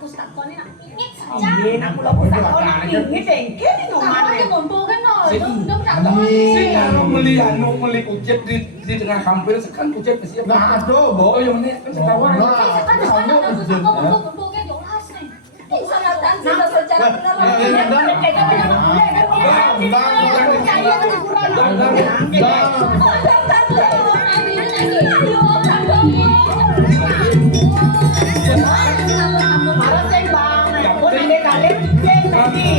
Pusaka ni nak pingit saja. Iya, aku lah pusaka nak ini tengke ni Sama nomor dia ni. ngumpul kan no. Si- Dong tak tahu. Si kalau meli kucet di tengah kampir sekan kucet mesti apa? Nah, aduh, Bo. Oh yang ini kan sekawan. Nah, Kan di sana ada pusaka ngumpul kan jelas ni. Sanatan sudah secara benar. Harus sembang. Aku ini kali ceng tadi.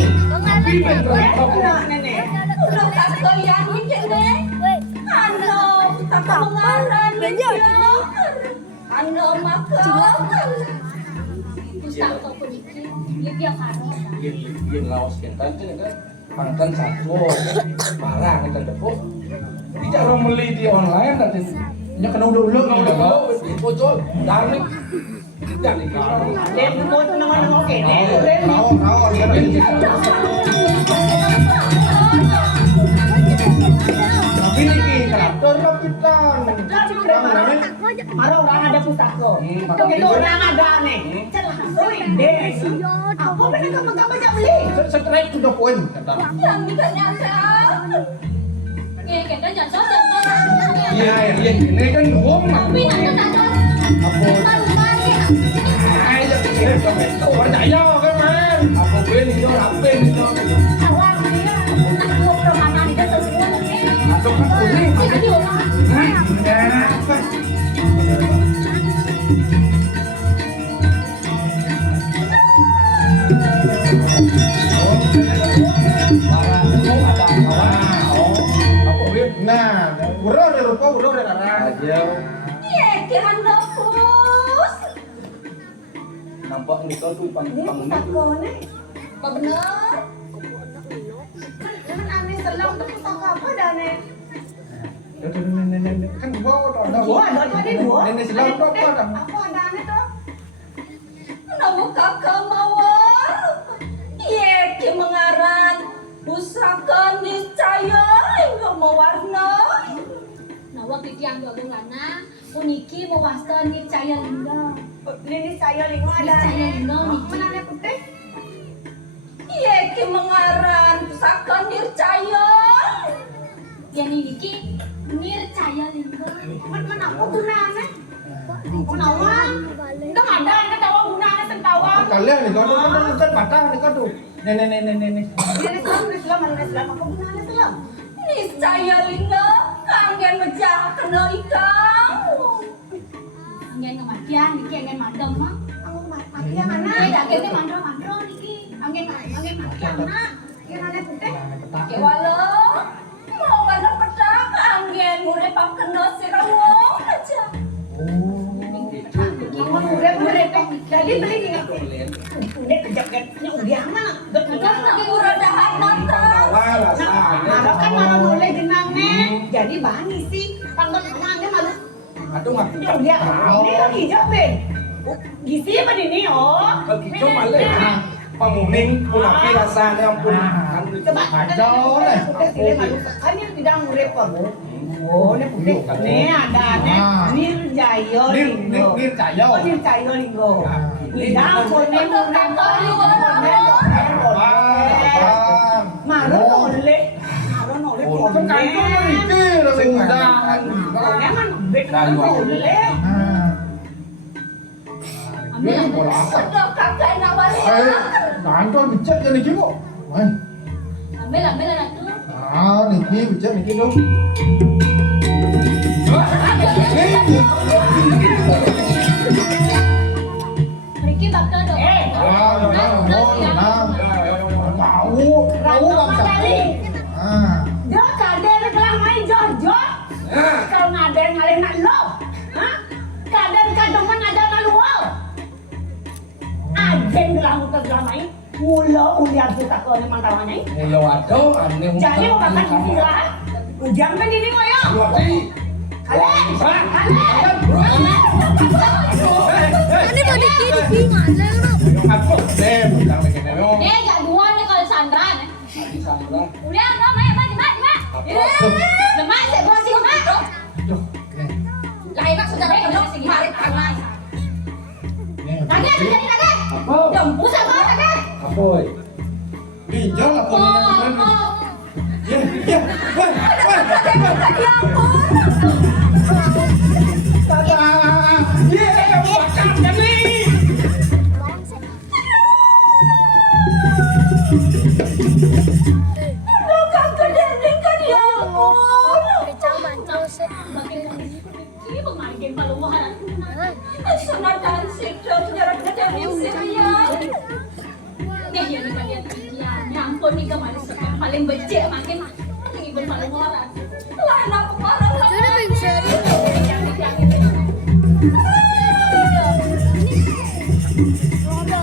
Nenek. Udah tak goyang kene. Ano, tak mengaran. Ano maka. Pustaka puniki libya karo. Yen laos kita itu kan makan satu marah kita depok. Ini cara beli di online nanti. Nya kena udah-udah Bocor, darik. Dari Aden mo naman oke deh. Tahu tapi niki traktor lo kita. Maro orang ada pustaka. Itu orang ada nih. Celah, soy deh. Apa benar kamu baca beli? Strike to the point kata. Yang tidak nyata. Kita nyata jangan. Iya, ini kan ngomong. Tapi nanti nyata. Apa? Ayo kita percaya kan man. Apa ben itu rapen itu. Awak dia nak mau ke mana dia semua. Atau kan kuning. Jadi orang. Nah, udah rupa udah karena Aja. Iya, kira nafus. Nampak nih kau tuh bangun Pustaka nih. Apa benar? Kan aneh selang tuh pustaka apa dah nih? kan gua udah Dua, ada dua. Nenek silang apa dah? Apa ada aneh tuh? Nama kakak mawar. Iya, ki mengaran. Pusaka niscaya lingga mewarna. Nawa kikiang gabungana. Puniki mewasta niscaya lingga. Ini saya lingkungan ada Niscaya aneh. lingga. Mana aneh putih? Iya, ki mengaran. Pusaka niscaya. Yani iki niscaya lingga. Mana aku guna aneh? Gunawan. Itu ada aneh tawa guna aneh tentawa. Kalian nih kan patah nih kan tuh. Nenek. Ini Islam, apa guna aneh Islam? Niscaya lingga. Anggen mejah kena ikang. Anggen kematian, niki anggen madam mah. Aku mati yang mana? Dah kene mandra niki. Anggen matian na. Yang aneh putih? Ke walo. Mau kana petak anggen urip kena sirawong aja. Kamu urep jadi beli nih aku. Udah kejaketnya udah mana? Kan niki uradahan nata. Walah Nah, kan malah boleh jenangnya. Jadi bani sih. Tanggal namanya malu. Aduh nggak Ya udah. Ini lagi hijau ben. Gisi apa ini oh? Kalau kita malah penguning pun api rasanya ampun. Coba Ada oleh. Putih sini malu. Kan ini tidak urep kamu. Oh, ini putih. Nih ada aneh. Nirjaya Linggo. Nirjaya. Oh, Nirjaya Linggo. Tidak boleh Malu boleh. Malu boleh. Kan kantor niki udah Emang betul boleh. Ambil sedok kakak nawari. kantor becek ya niki kok. Ambil anak tu. Niki becek niki dong. Riki bakal dong. Tahu bangsa. Dia kader kelah main jojo. Kau ngaden ngalih nak lo. Hah? Kader kademan ada nak luau. Aden kelah muter kelah main. Mula uliar kita kau ni mantawannya. Mulo ado ane Jadi mau makan istirahat. Ujang kan ini kau ya. Luati. Kalian. Ini mau dikiri mana lo? Apa? Bukan begini dong. Dia gak dua nih kalau Sandra nih. Tadi Sandra. Udah, mak. Lemak, saya bawa sih, mak. Lah, enak sudah peluk, mari panas. Kaget, jadi kaget. Apa? Dempu sama kaget. Apa? Hijau lah komennya. Ya. Aduh, kakak dendeng kan ya ampun. Makin pemain paluhan. Sonar dansik, sejarah dansik ya. Nih, ya nih kalian. Ya ampun, nih kemarin paling becek makin ibon paluhan. Lah, enak kemarin lah. Sudah bisa. Jangan. Roda.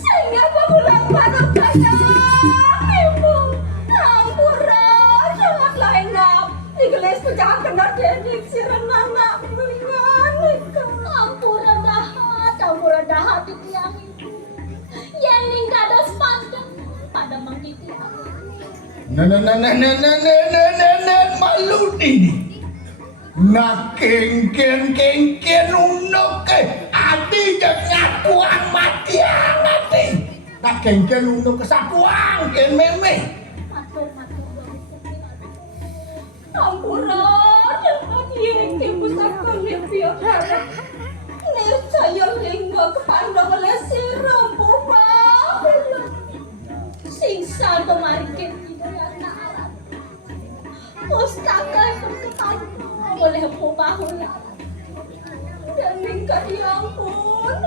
Saya pulang pada sayang ibu. Ampura, sangat lainap. Digelis pecahan kena dedik si renana belingan. Ampura dahat itu yang itu. Yang kados pandang pada mangkiti aku. Malu ini. Kengken unok adi jangan tuan mati nanti. Kengken unok kesapuang ken meme. Matur. Ampura, dapat yang ibu sakit lipiak harap. Nih saya lingga kepandang oleh si Ampura. Singsa kemarin kita yang narat. Pustaka berketan boleh pumahul Dan mingkat ya ampun.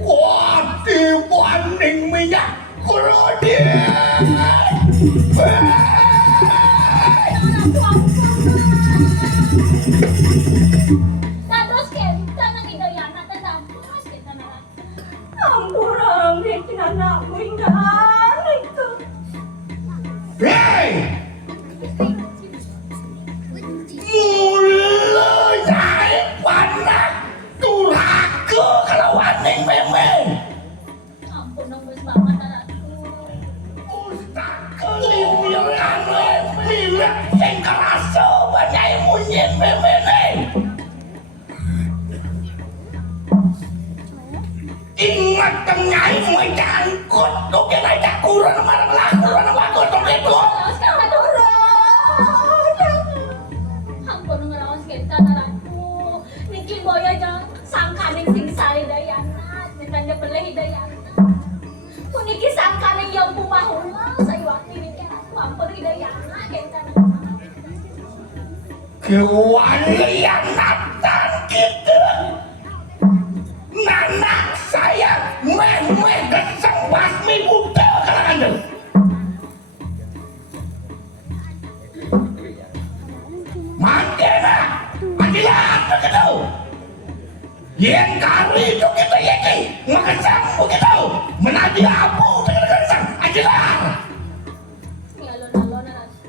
Kuati waning minyak kurodi. Terus kita nang idayana tenan. Terus kita narat. Ampura, bikin anakmu indah itu. Hei! Mulai panak durhaka kalau waning memang. Ampun nang wis banget naratku. Kelipiran milik sing kerasa banyak munyin memene. Ingat tengah mau jangkut tuh kita tak kurang marah kurang bagus tuh itu. Ampun ngerawas kita naratku. Niki boya jang sangkaning sing sari dayana. Nitanya beleh hidayana. Puniki sangkaning yang pumahula. Saya waktu niki aku ampun hidayana. Kita Kewalianatan kita. Nanak saya memeh keseng basmi buta kalangan tu. Makinlah, adilah begitu. Yang kali itu kita yaki, makasang begitu. Menadi apu dengan keseng, adilah. alon-alon naratku.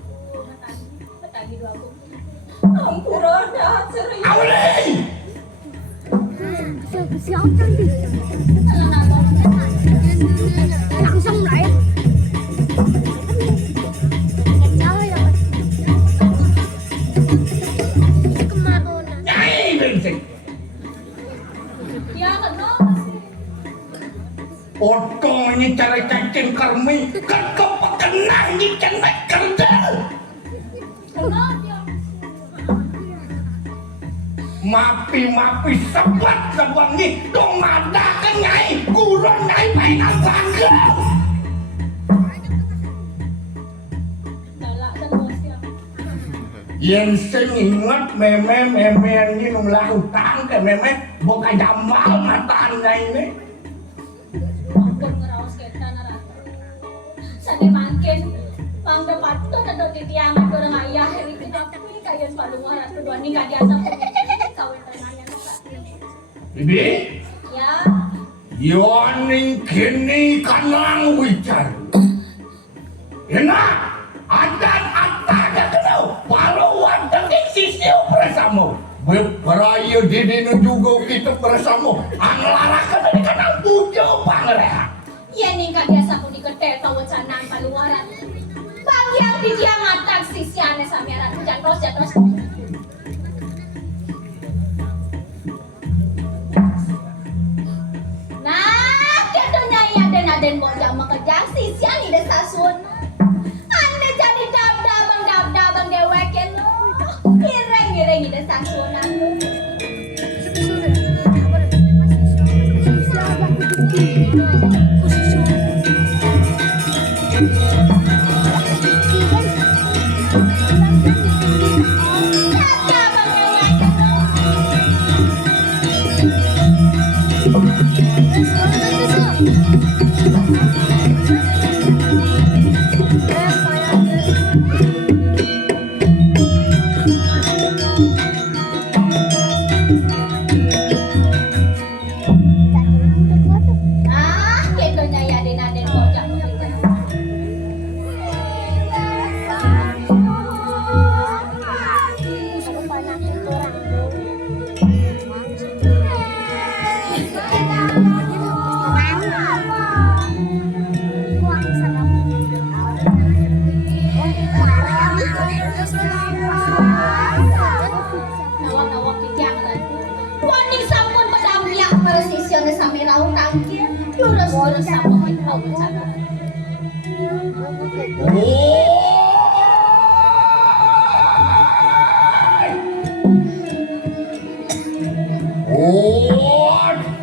Matagi dua aku. Ampura, dah serius. Awalai. Alon-alon. Langsung lah ya. Nyai bengsing. Ya kenapa sih? Otong ini cara cacing kermi, kan kepekenang ini kena kerja. Kenapa ya? Mapi sebat sebangi, dong ada kan nyai, kurang nyai mainan bangga. Galak dan bos ya. Yang sing ingat meme ini nunglah hutang ke meme, bukan jamal matanya ini. Ampun ngerawas kita naratku. Sane makin pangga patut atau titiangan orang ayah hari kita pun kayan palungan atau dua nikah di asap kawin tengahnya Bibi, ya yoning kini kanang wicar. Enak, adat kenal, paluan tengik sisiu bersama. Beraya didinu juga kita bersama. Anglarakan dari kanang bujo pangeran. ya nikah biasa pun diketel tahu canang paluaran bang yang di dia matang sisiannya samiaran jatuh nah ketanya aden bojang makejang sisian di desa sun ane jadi dabang deweken lo ireng di desa sun Ah, gitu nya ya aden-aden bocah begitu. Nawak-nawak dijangan. Wani sampun pedampiak presisione sami raung tangkir. Lurus-lurus sampun hitau bencana.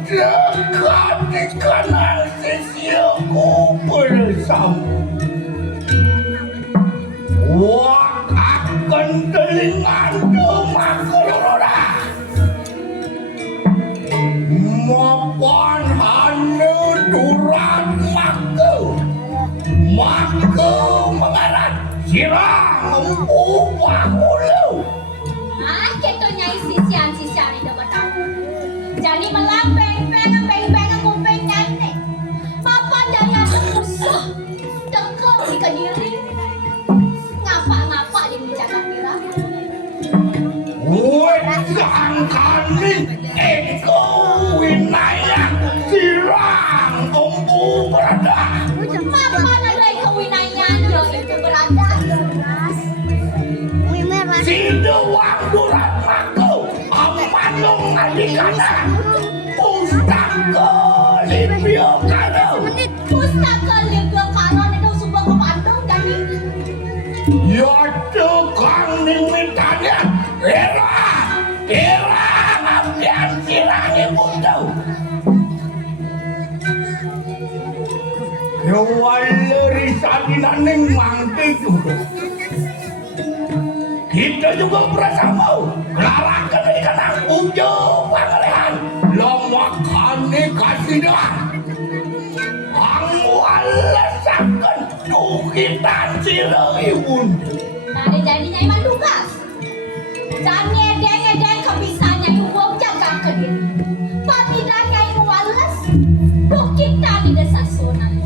Dekat di kanan sisiku bersama. Wah, akan telingan makulura. Mapan hanu durat maku. Maku mengarat sirang upah ulu. Ah, gitu nya sisian-sisian itu betul. Jadi melambeng-beng kuping nenek. Papa daya musuh dekel di kediri. Ngapa-ngapa yang dijaga kira. Sangkani eko winayak sirang umbu berada. Papa ada kewinayan yo itu berada. Sidoang durat maku amanung adikana. Pustaka libyo kano. Pustaka liga kanon itu sebuah kepandung jadi. Yoto kang nimitanya era ngabdian sirangi buntu. Yawaleri sabinaning mangkiku. Kita juga bersama larakan ikan ujo pangalehan lomakane kasidah. Angmu alasakan tukitan cilewun. Nah, jadinya iman tugas. Jangan ngedeng-ngedeng kebisaannya ibu jaga ke diri. Patidanya ibu wales. Kita di desa sunan.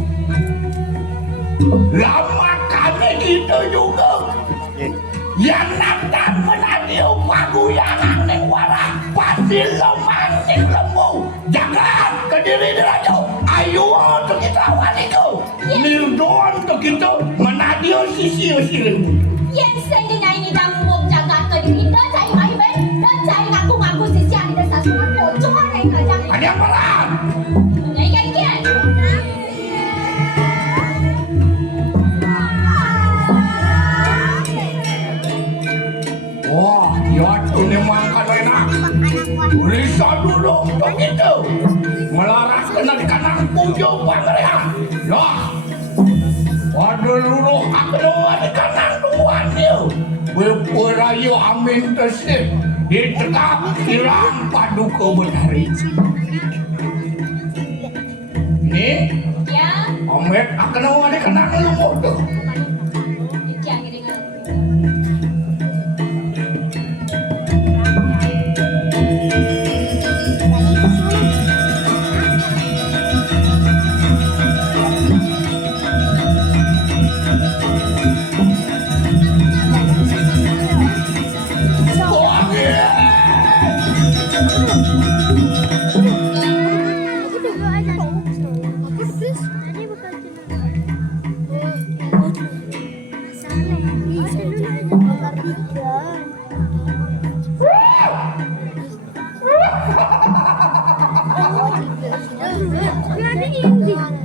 Lama kami gitu juga. Yang nantan menadiu paguyangan neng wara. Pasti lemancing lembu. Jangan ke diri dirajo. Ayo untuk kita waniku. Nildon untuk kita menadiu sisi-sisi lembu. Yang sendirinya ini damu jaga ke diri. Dan cari mahi ben. Dan cari ngaku-ngaku sisian di desa sunan. Bocor yang ngajak. Ada yang malam. Nyai-nyai. Wah, ya tuh memang kan enak. Risa dulu untuk itu. Melaras kena di kanan pujo pangrehan. Ya. Waduh luruh akdoa di kanan tuannya. Bepurayu amin tersip. Ditekap silang paduka benari. Nih, Ya. Amet akdoa di kanan lumut tuh. Yang ngiringan.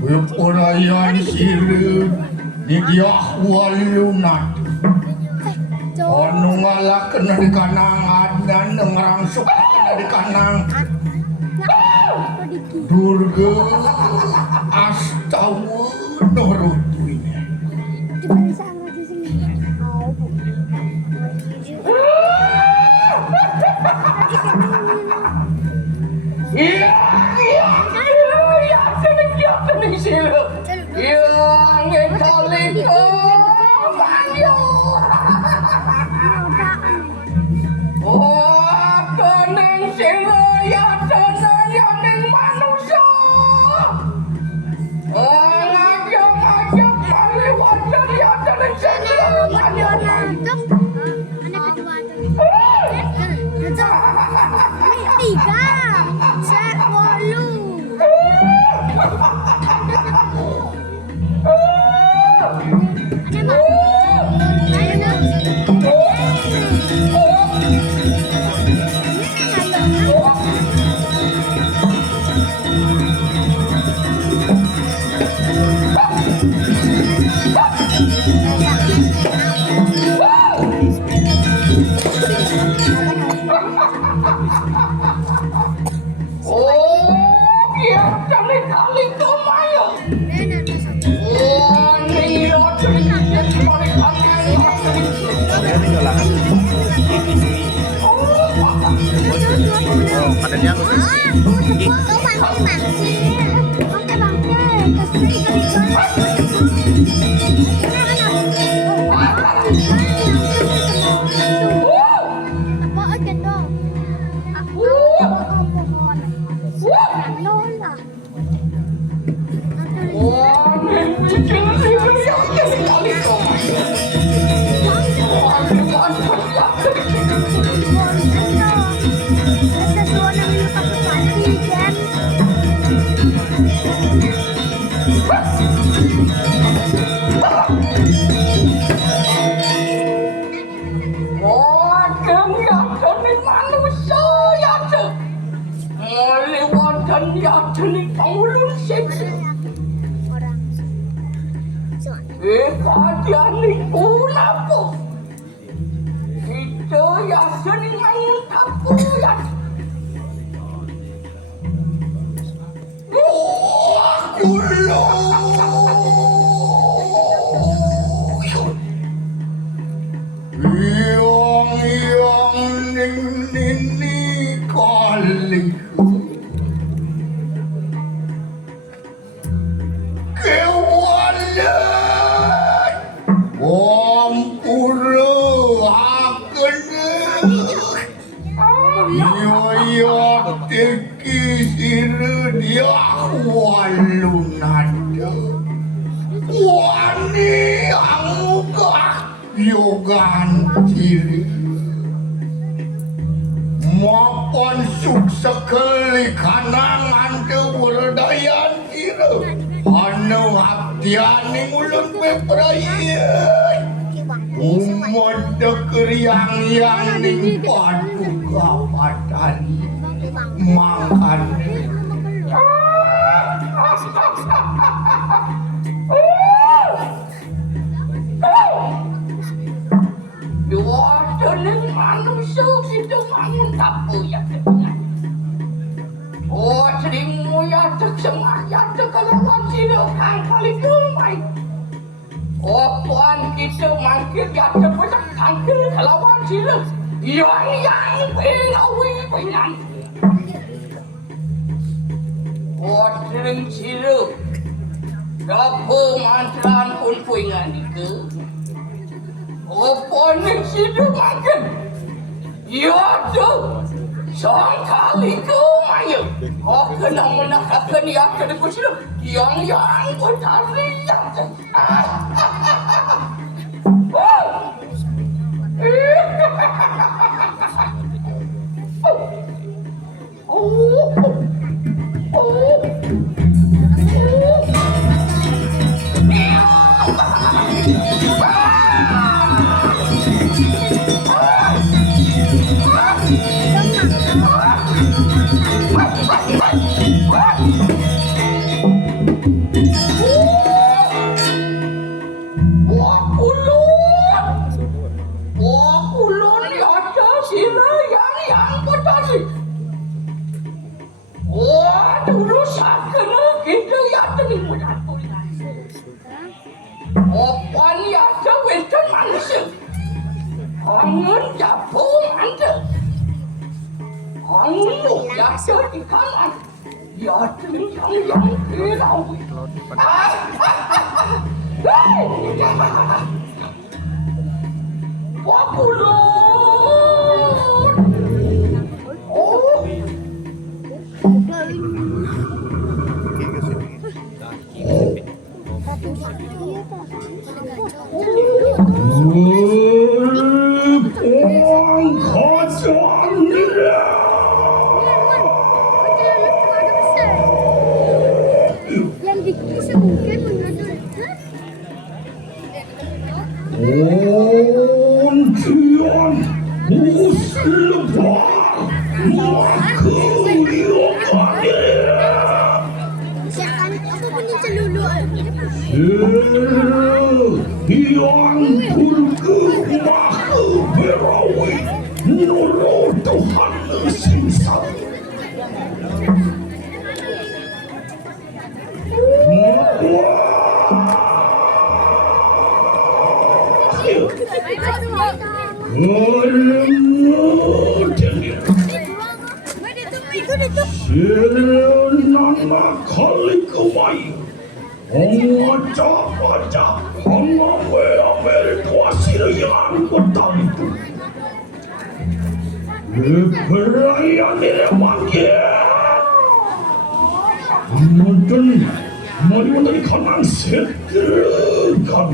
Bepurayan siru di diah walunat. Anu ngalah kena di kanang adnan ngerang suka kena di kanang. Durga astagfirullahaladzim. Iya, tening sila. Yang ngekali ko, manyo. Oh, tening sila, ya tening yaning manusia. Ngajak maliwat dan ya tening sila, manyo. Tiga, sepuluh. Oh, dia tening kali ko, manyo. Oh, nilo tening kali yogan ciri maupun sekali kanangan keberdayan kira anu hatiani ulun beprayan umat dekeriang-yang ning paduka patani makan tening manusia kita mangun tapu ya kedengar. Oh seringmu ya tersemaya terkalawan silakan kali kemai. Oh puan kita mangkir ya terpesak tangkil kalawan silakan. Yang pengawi penyan. Oh sering silakan. Gapa manteran pun puingan itu. Apa ning situ makan? Ya tu, sang kali ke mayu. Oh kena menakkan ya kena kusilu. Yang bertari yang yang bertari. Oh, dulu Jangan capung anda. Anu ya di kanan. Ya yang hirau. Yang bisa mungkin mengadul. Ontian muslepa Siapa aku punya celulu. yang berkemah berawi nurut Tuhan simsal. Nana kali kemai, baca, ambil kuasir yang betul itu. Perayaan diremannya. Mungkin mari dari kanan seterkan.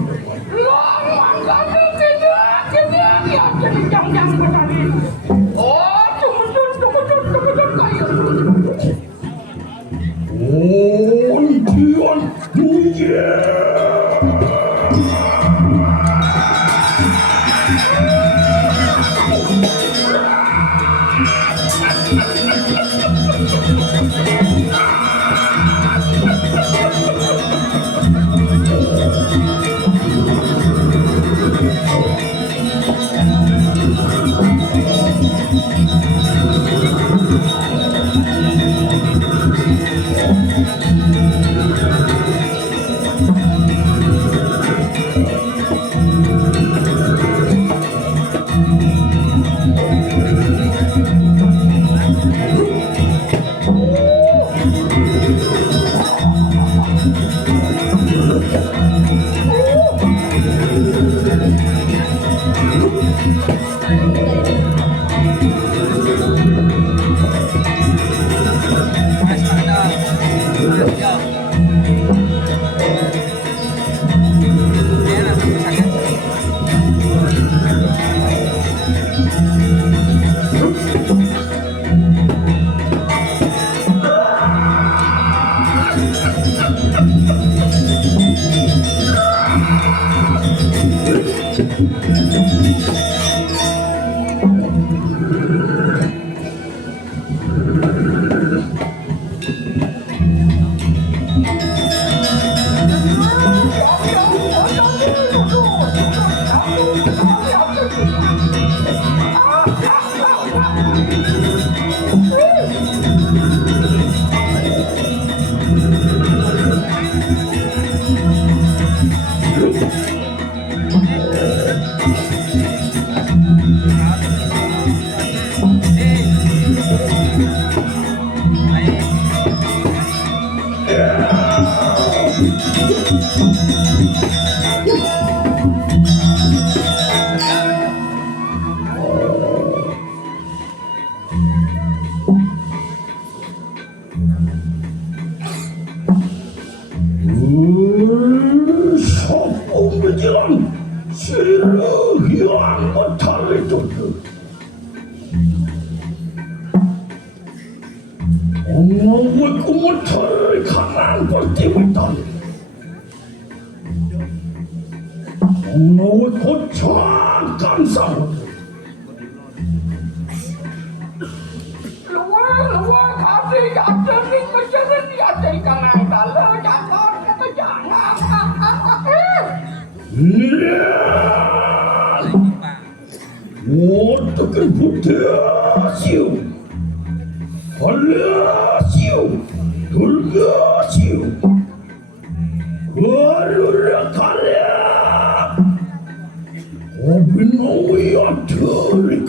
Obin Nowi ada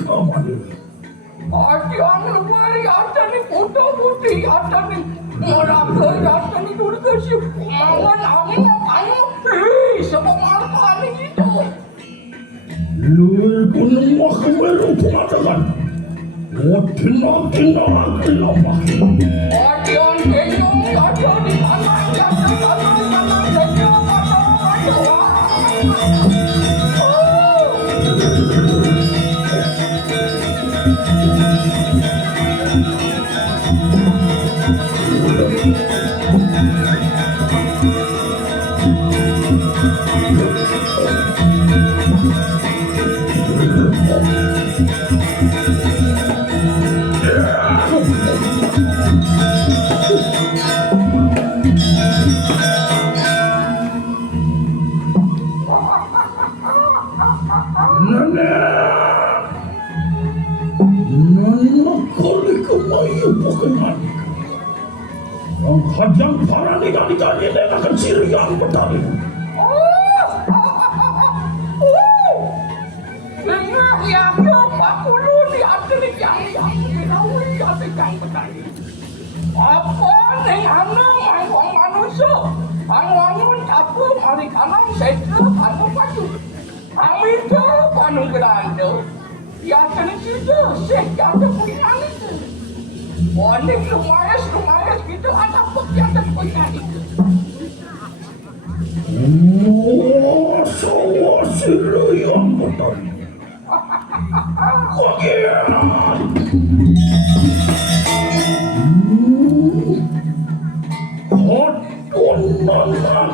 kamane. Ati ang lumari ada ni putih putih ada ni meraga ada ni dulu kasih mangan angin semua marah ni itu. Lu kunung makmeru pengatakan. Tina lama. Ati ang kenyong ada di mana Ang kajang parani kali-kali akan siriang petani. Dengar ya, Pak Ulu di atas yang dinawi atas yang petani. Apa nih anong ang manusia? Ang wangun capu mari kanang setra anu padu. Ang itu panung grande. Ya kena situ seh ada punya itu. Wanita lumayan gitu ada yang ada punya itu. Semua siriang petani. Kotonan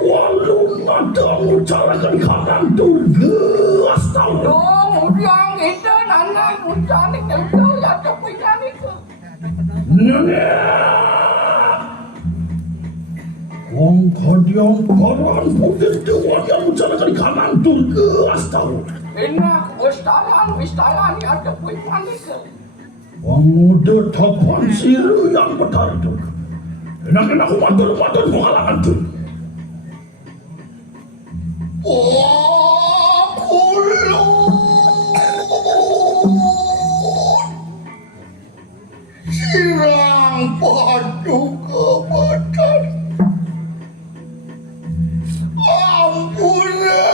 walung ada ucarakan kanan tugas tahu. Dong, udah itu nana ucapin itu ya cepet itu. Wong kadiang karan putih dewan yang ucarakan kanan tugas tahu. Enak, wistalan ya cepet itu. Wong udah tapan siru yang betar itu. Enak-enak umat-umat menghalangan itu. Sirang padu kebetan. Ampura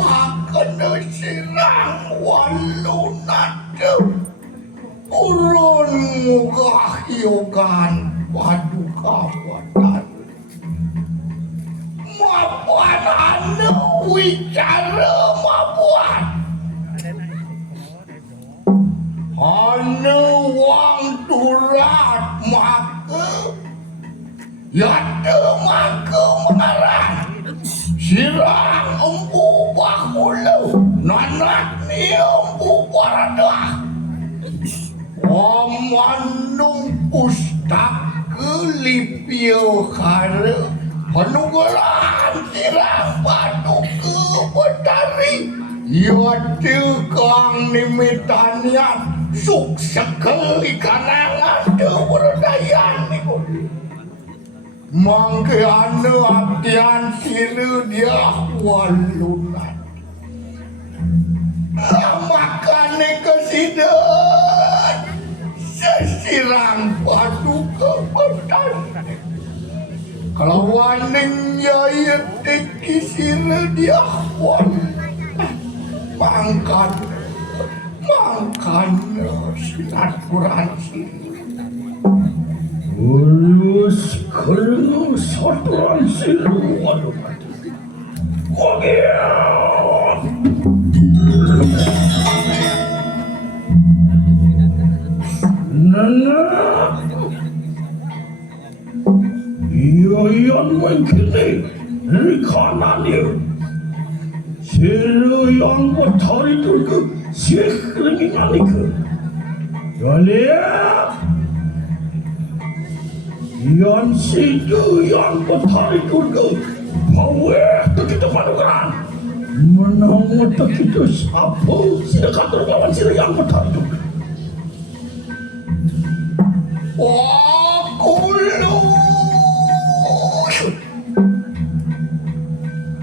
akan sirang walunadu. Urun mugahyogan padu kebetan. Mabuan anu wicara mabuan. Anu wang turat maka yada maka mengarang sirang empu bahulu nanak ni empu paradah omanung pustak kelipio kare penunggulan sirang padu ke betari yada kang nimitanian suk sekali kanangan keberdayan ni mangke anu abdian siru dia walunan makane kesidon sesirang padu kebetan kalau waning yaya teki siru dia walunan mangkan silat Quran Ulus kerana satuan siru walunan. Kogian. Nana. Iyan mengkini rikanan dia. Siru yang bertari turga Syekh ringan itu. Jaliah. Yang situ yang bertari turga Maweh kita padukan menang kita siapa silakan terlawan sila yang bertari turga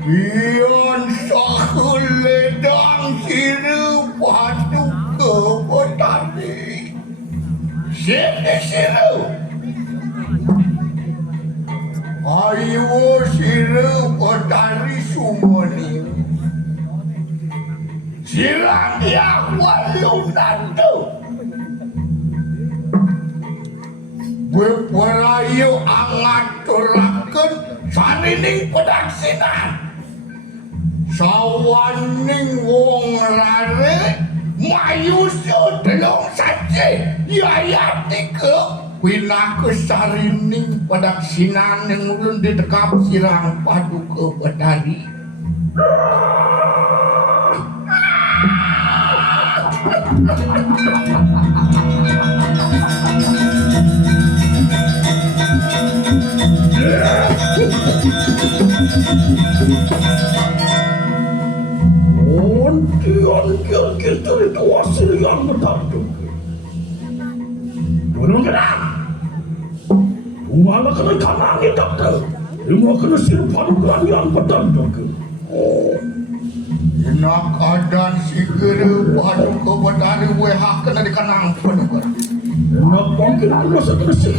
Iyon sahuledang siru padu ke petani. Sini siru. Ayo siru petani sumoni. Sirang yang walung nantu. Bepelayu angat turaken sarining pedaksinan. Sawaning wong rare mayu sedelong saja yayati ke pinakus sarining pedaksinan yang ulun ditekap sirang paduka betari. Ontian kira-kira itu hasil yang bertanduk. Belum kena. Tunggal kena kanan ni dokter. Lima kena silpan yang bertanduk. Ina keadaan sigere paduka betari wehak kena dikanang paduka. Enak mungkin aku seterusnya.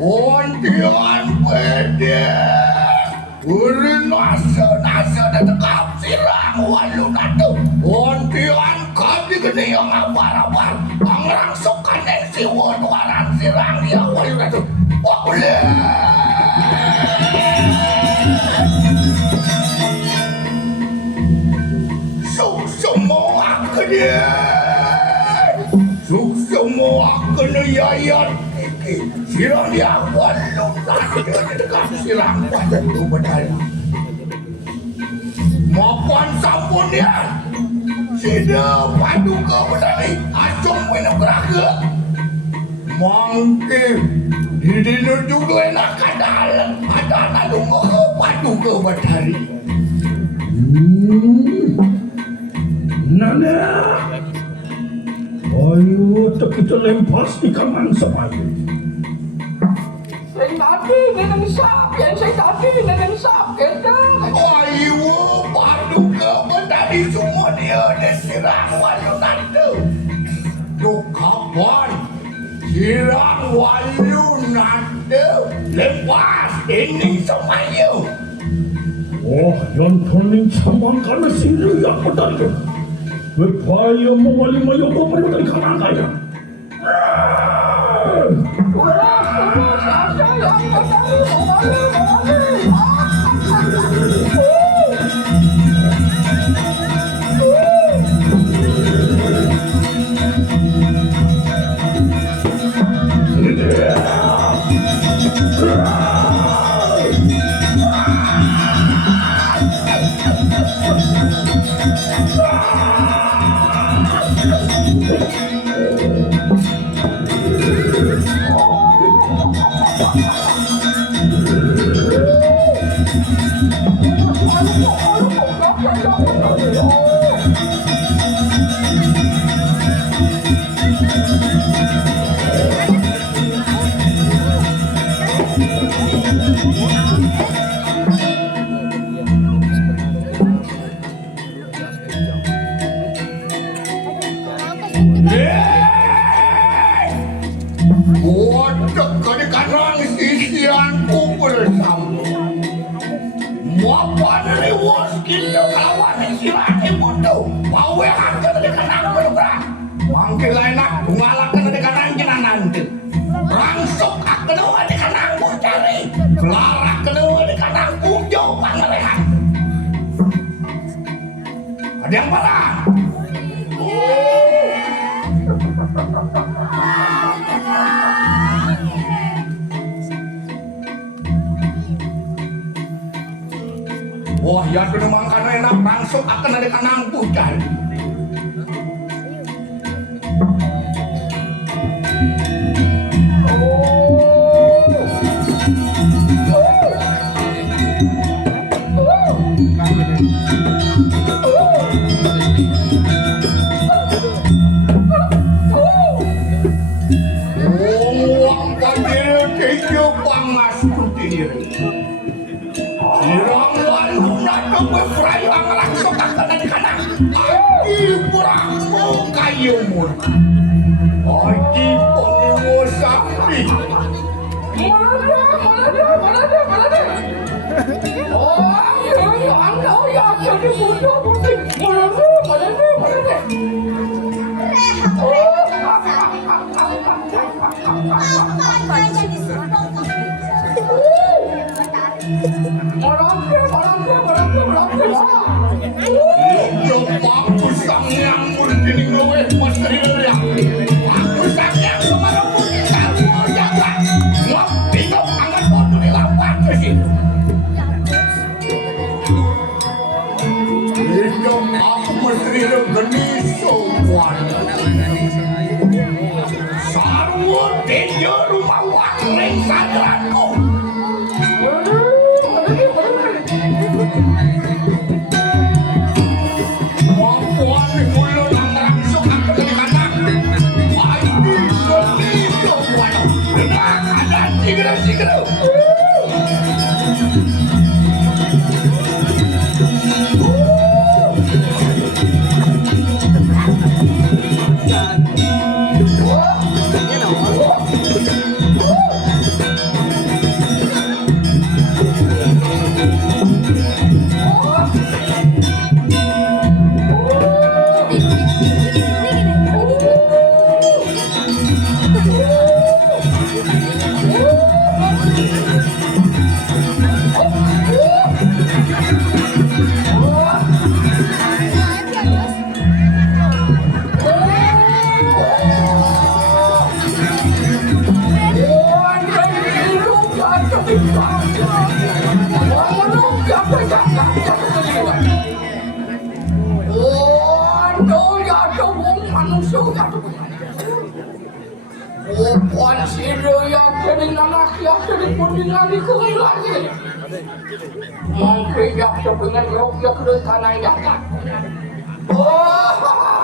Ontian pede Uri nasa detekap sirang walun atu. Ontian kami gede yang abar-abar Angrang sokanen si waran sirang yang walun atu. Boleh Suk semua kena Suk semua kena yayat Sirang dia walung nanti dekat sirang paduka betari. Mapan sampun dia. Sida paduka betari acung wena beraga. Mangke di dino juga enak kadalan ada nalung ke paduka betari. Nana. Ayo kita lempas di kanan sepatu. Saya tadi neneng sakit, saya tadi neneng sakit kan. Ayo paduka betari semua dia disirang walun nanti. Kapan sirang walun nanti lepas ini semuanya. Oh, yang toning sambang karena sini yang bertanduk. Bepaya mewali-wali apa dari kanan kaya. Bodoh kali kanang sisianku bersama. Mapan rewos kita kawan silake bodoh. Bawe harga dari kanang berbra. Mangkil enak ngalakan dari kanang jenang nanti. Rangsok akenawa di kanang cari. Larak kenawa di kanang jauh pangerehan. Ada yang parah. Wah, ya sudah makan enak langsung akan ada kanang pujan. Mungkin yang sebenarnya dia kena kanan. Oh,